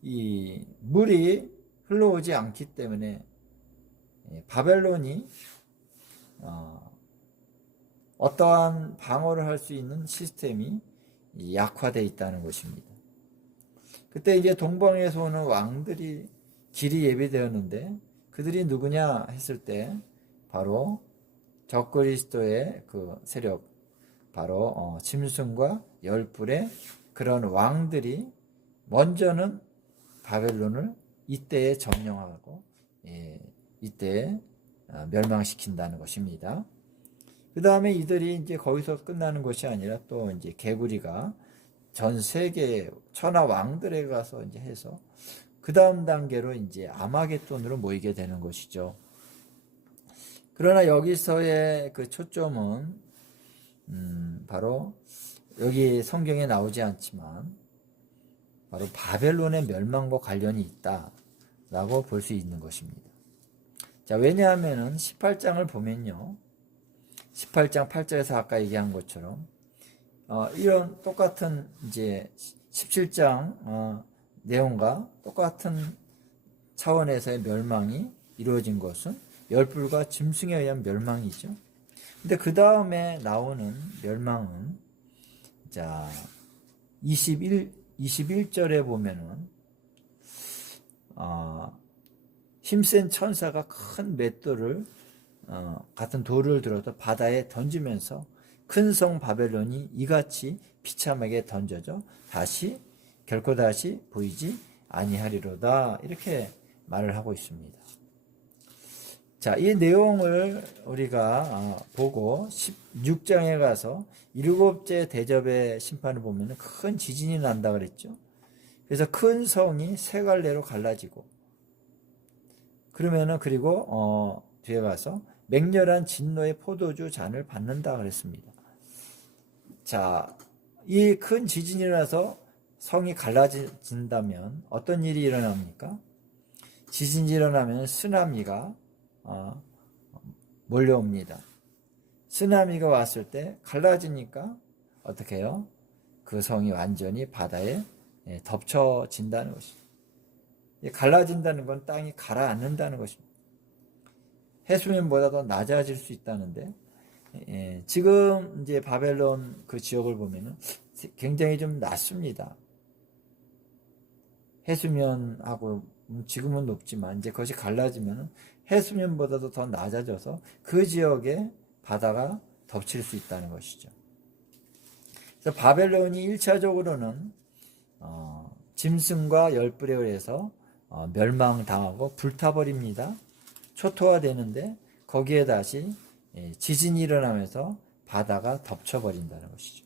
이 물이 흘러오지 않기 때문에 바벨론이 어떠한 방어를 할 수 있는 시스템이 약화되어 있다는 것입니다. 그때 이제 동방에서 오는 왕들이 길이 예비되었는데, 그들이 누구냐 했을 때 바로 적그리스도의 그 세력, 바로 짐승과 열불의 그런 왕들이 먼저는 바벨론을 이때에 점령하고 이때에 멸망시킨다는 것입니다. 그 다음에 이들이 이제 거기서 끝나는 것이 아니라 또 이제 개구리가 전 세계 천하 왕들에 가서 이제 해서 그 다음 단계로 이제 아마겟돈으로 모이게 되는 것이죠. 그러나 여기서의 그 초점은 바로 여기 성경에 나오지 않지만 바로 바벨론의 멸망과 관련이 있다라고 볼 수 있는 것입니다. 자, 왜냐하면은 18장을 보면요, 18장 8절에서 아까 얘기한 것처럼 이런 똑같은 이제 17장 내용과 똑같은 차원에서의 멸망이 이루어진 것은 열불과 짐승에 의한 멸망이죠. 근데 그 다음에 나오는 멸망은, 자, 21절에 보면은 힘센 천사가 큰 맷돌을 같은 돌을 들어서 바다에 던지면서 큰 성 바벨론이 이같이 비참하게 던져져 결코 다시 보이지 아니하리로다. 이렇게 말을 하고 있습니다. 자, 이 내용을 우리가 보고 16장에 가서 일곱째 대접의 심판을 보면 큰 지진이 난다 그랬죠. 그래서 큰 성이 세 갈래로 갈라지고, 그리고 뒤에 가서 맹렬한 진노의 포도주 잔을 받는다 그랬습니다. 자, 이 큰 지진이 일어나서 성이 갈라진다면 어떤 일이 일어납니까? 지진이 일어나면 쓰나미가 몰려옵니다. 쓰나미가 왔을 때 갈라지니까 어떻게 해요? 그 성이 완전히 바다에 덮쳐진다는 것입니다. 갈라진다는 건 땅이 가라앉는다는 것입니다. 해수면보다 더 낮아질 수 있다는데, 지금 이제 바벨론 그 지역을 보면은 굉장히 좀 낮습니다. 해수면하고 지금은 높지만 이제 그것이 갈라지면 해수면보다도 더 낮아져서 그 지역에 바다가 덮칠 수 있다는 것이죠. 그래서 바벨론이 1차적으로는 짐승과 열불에 의해서 멸망당하고 불타버립니다. 초토화되는데 거기에 다시 지진이 일어나면서 바다가 덮쳐버린다는 것이죠.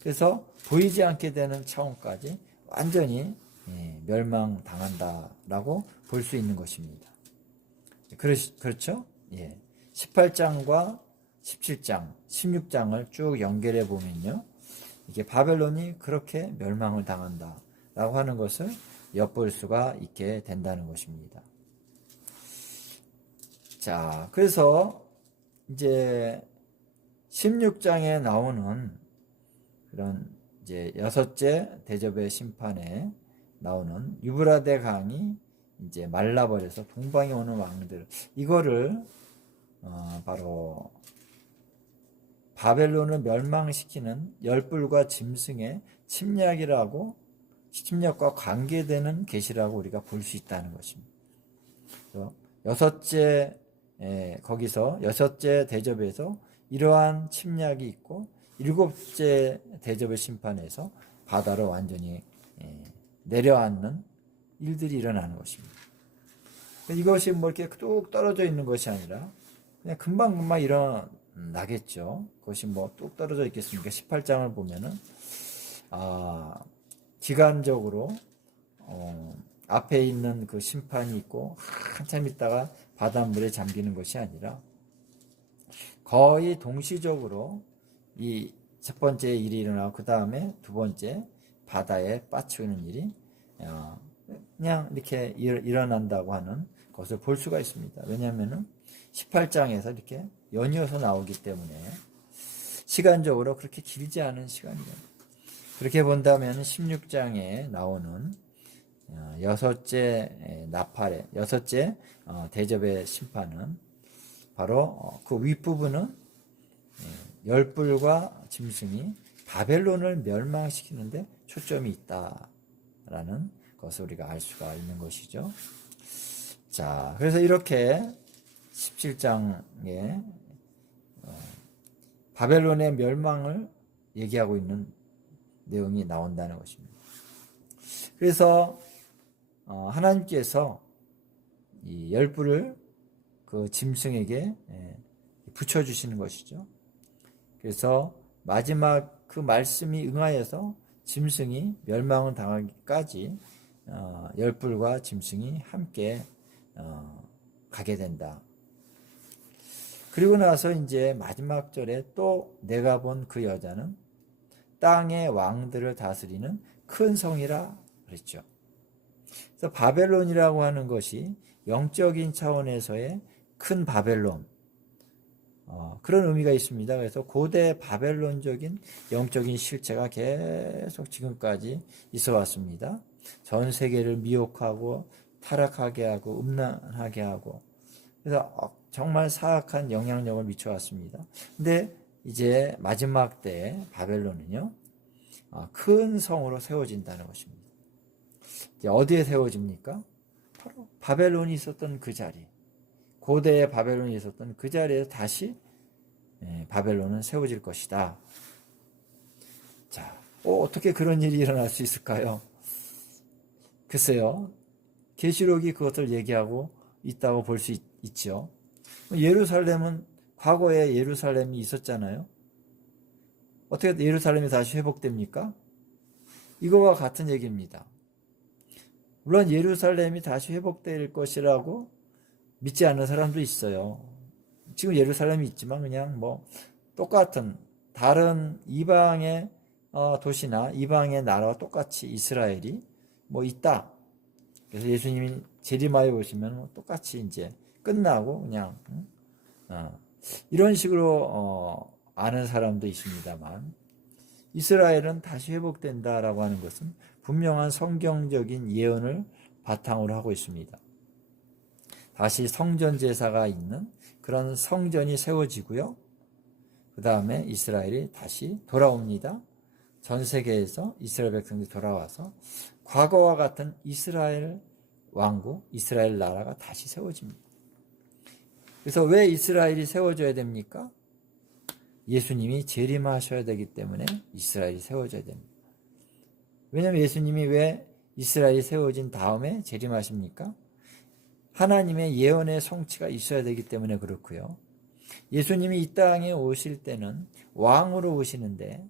그래서 보이지 않게 되는 차원까지 완전히 멸망당한다라고 볼 수 있는 것입니다. 그렇죠? 18장과 17장, 16장을 쭉 연결해 보면요. 이게 바벨론이 그렇게 멸망을 당한다라고 하는 것을 엿볼 수가 있게 된다는 것입니다. 자, 그래서 이제 16장에 나오는 그런 이제 여섯째 대접의 심판에 나오는 유브라데 강이 이제 말라버려서 동방에 오는 왕들, 이거를 바로 바벨론을 멸망시키는 열불과 짐승의 침략과 관계되는 계시라고 우리가 볼 수 있다는 것입니다. 거기서 여섯째 대접에서 이러한 침략이 있고, 일곱째 대접의 심판에서 바다로 완전히 내려앉는 일들이 일어나는 것입니다. 이것이 뭐 이렇게 뚝 떨어져 있는 것이 아니라 그냥 금방금방 일어나겠죠. 그것이 뭐 뚝 떨어져 있겠습니까? 18장을 보면은 기간적으로 앞에 있는 그 심판이 있고 한참 있다가 바닷물에 잠기는 것이 아니라 거의 동시적으로 이 첫 번째 일이 일어나고 그 다음에 두 번째 바다에 빠치는 일이 그냥 이렇게 일어난다고 하는 것을 볼 수가 있습니다. 왜냐하면 18장에서 이렇게 연이어서 나오기 때문에 시간적으로 그렇게 길지 않은 시간이에요. 그렇게 본다면 16장에 나오는 여섯째 대접의 심판은 바로 그 윗부분은 열불과 짐승이 바벨론을 멸망시키는데 초점이 있다라는 것을 우리가 알 수가 있는 것이죠. 자, 그래서 이렇게 17장에 바벨론의 멸망을 얘기하고 있는 내용이 나온다는 것입니다. 그래서 하나님께서 이 열불을 그 짐승에게 붙여주시는 것이죠. 그래서 마지막 그 말씀이 응하여서 짐승이 멸망을 당하기까지 열불과 짐승이 함께 가게 된다. 그리고 나서 이제 마지막 절에 또 내가 본 그 여자는 땅의 왕들을 다스리는 큰 성이라 그랬죠. 그래서 바벨론이라고 하는 것이 영적인 차원에서의 큰 바벨론, 그런 의미가 있습니다. 그래서 고대 바벨론적인 영적인 실체가 계속 지금까지 있어 왔습니다. 전 세계를 미혹하고 타락하게 하고 음란하게 하고, 그래서 정말 사악한 영향력을 미쳐 왔습니다. 근데 이제 마지막 때 바벨론은요, 큰 성으로 세워진다는 것입니다. 이제 어디에 세워집니까? 바로 바벨론이 있었던 그 자리, 고대의 바벨론이 있었던 그 자리에서 다시 바벨론은 세워질 것이다. 자, 어떻게 그런 일이 일어날 수 있을까요? 글쎄요. 계시록이 그것을 얘기하고 있다고 볼 수 있죠. 예루살렘은 과거에 예루살렘이 있었잖아요. 어떻게 예루살렘이 다시 회복됩니까? 이거와 같은 얘기입니다. 물론 예루살렘이 다시 회복될 것이라고 믿지 않는 사람도 있어요. 지금 예루살렘이 있지만 그냥 똑같은 다른 이방의 도시나 이방의 나라와 똑같이 이스라엘이 있다. 그래서 예수님이 재림하여 오시면 똑같이 이제 끝나고 그냥 이런 식으로 아는 사람도 있습니다만, 이스라엘은 다시 회복된다라고 하는 것은 분명한 성경적인 예언을 바탕으로 하고 있습니다. 다시 성전 제사가 있는 그런 성전이 세워지고요. 그 다음에 이스라엘이 다시 돌아옵니다. 전 세계에서 이스라엘 백성들이 돌아와서 과거와 같은 이스라엘 왕국, 이스라엘 나라가 다시 세워집니다. 그래서 왜 이스라엘이 세워져야 됩니까? 예수님이 재림하셔야 되기 때문에 이스라엘이 세워져야 됩니다. 왜냐하면 예수님이 왜 이스라엘이 세워진 다음에 재림하십니까? 하나님의 예언의 성취가 있어야 되기 때문에 그렇고요. 예수님이 이 땅에 오실 때는 왕으로 오시는데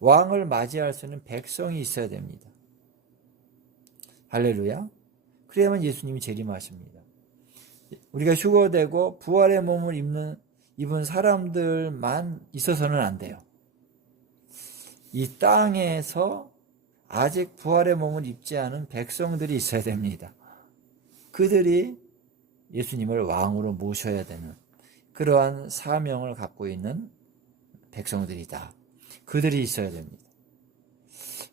왕을 맞이할 수 있는 백성이 있어야 됩니다. 할렐루야. 그래야만 예수님이 재림하십니다. 우리가 휴거되고 부활의 몸을 입은 사람들만 있어서는 안 돼요. 이 땅에서 아직 부활의 몸을 입지 않은 백성들이 있어야 됩니다. 그들이 예수님을 왕으로 모셔야 되는 그러한 사명을 갖고 있는 백성들이다. 그들이 있어야 됩니다.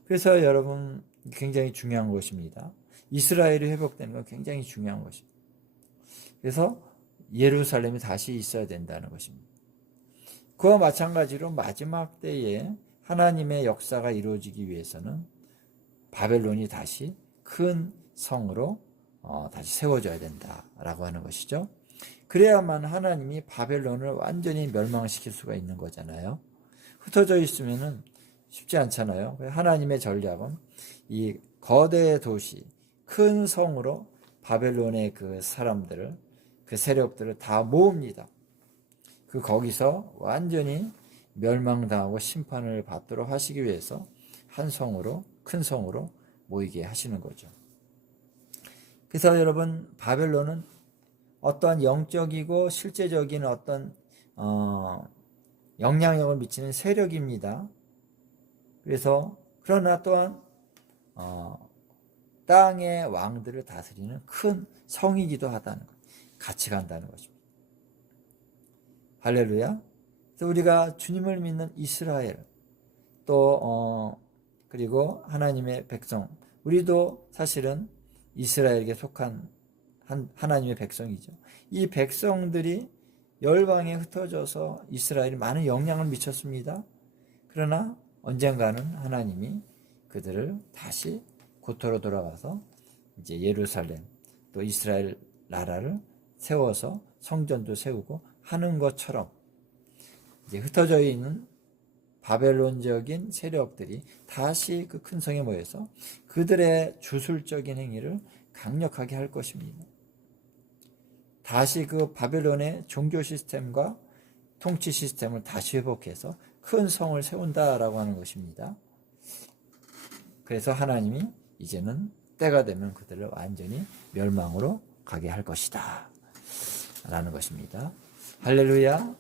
그래서 여러분, 굉장히 중요한 것입니다. 이스라엘이 회복되는 건 굉장히 중요한 것입니다. 그래서 예루살렘이 다시 있어야 된다는 것입니다. 그와 마찬가지로 마지막 때에 하나님의 역사가 이루어지기 위해서는 바벨론이 다시 큰 성으로 다시 세워져야 된다라고 하는 것이죠. 그래야만 하나님이 바벨론을 완전히 멸망시킬 수가 있는 거잖아요. 흩어져 있으면은 쉽지 않잖아요. 하나님의 전략은 이 거대 도시, 큰 성으로 바벨론의 그 사람들을, 그 세력들을 다 모읍니다. 거기서 완전히 멸망당하고 심판을 받도록 하시기 위해서 한 성으로, 큰 성으로 모이게 하시는 거죠. 그래서 여러분, 바벨론은 어떠한 영적이고 실제적인 어떤 영향력을 미치는 세력입니다. 그래서 그러나 또한 땅의 왕들을 다스리는 큰 성이기도 하다는 것, 같이 간다는 것입니다. 할렐루야. 그래서 우리가 주님을 믿는 이스라엘, 또 그리고 하나님의 백성, 우리도 사실은 이스라엘에게 속한 하나님의 백성이죠. 이 백성들이 열방에 흩어져서 이스라엘이 많은 영향을 미쳤습니다. 그러나 언젠가는 하나님이 그들을 다시 고토로 돌아가서 이제 예루살렘 또 이스라엘 나라를 세워서 성전도 세우고 하는 것처럼 이제 흩어져 있는 바벨론적인 세력들이 다시 그 큰 성에 모여서 그들의 주술적인 행위를 강력하게 할 것입니다. 다시 그 바벨론의 종교 시스템과 통치 시스템을 다시 회복해서 큰 성을 세운다라고 하는 것입니다. 그래서 하나님이 이제는 때가 되면 그들을 완전히 멸망으로 가게 할 것이다 라는 것입니다. 할렐루야.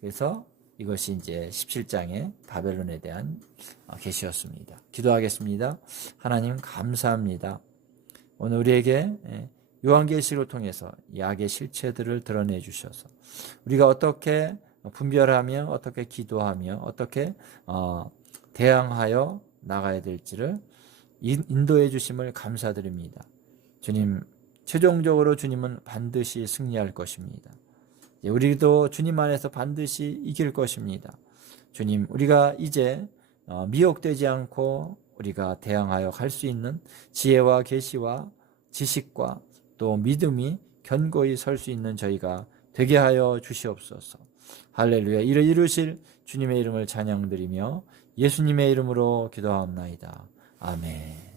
그래서 이것이 이제 17장의 바벨론에 대한 계시였습니다. 기도하겠습니다. 하나님 감사합니다. 오늘 우리에게 요한계시를 통해서 약의 실체들을 드러내 주셔서 우리가 어떻게 분별하며 어떻게 기도하며 어떻게 대항하여 나가야 될지를 인도해 주심을 감사드립니다. 주님, 최종적으로 주님은 반드시 승리할 것입니다. 우리도 주님 안에서 반드시 이길 것입니다. 주님, 우리가 이제 미혹되지 않고 우리가 대항하여 갈 수 있는 지혜와 계시와 지식과 또 믿음이 견고히 설 수 있는 저희가 되게 하여 주시옵소서. 할렐루야. 이를 이루실 주님의 이름을 찬양드리며 예수님의 이름으로 기도하옵나이다. 아멘.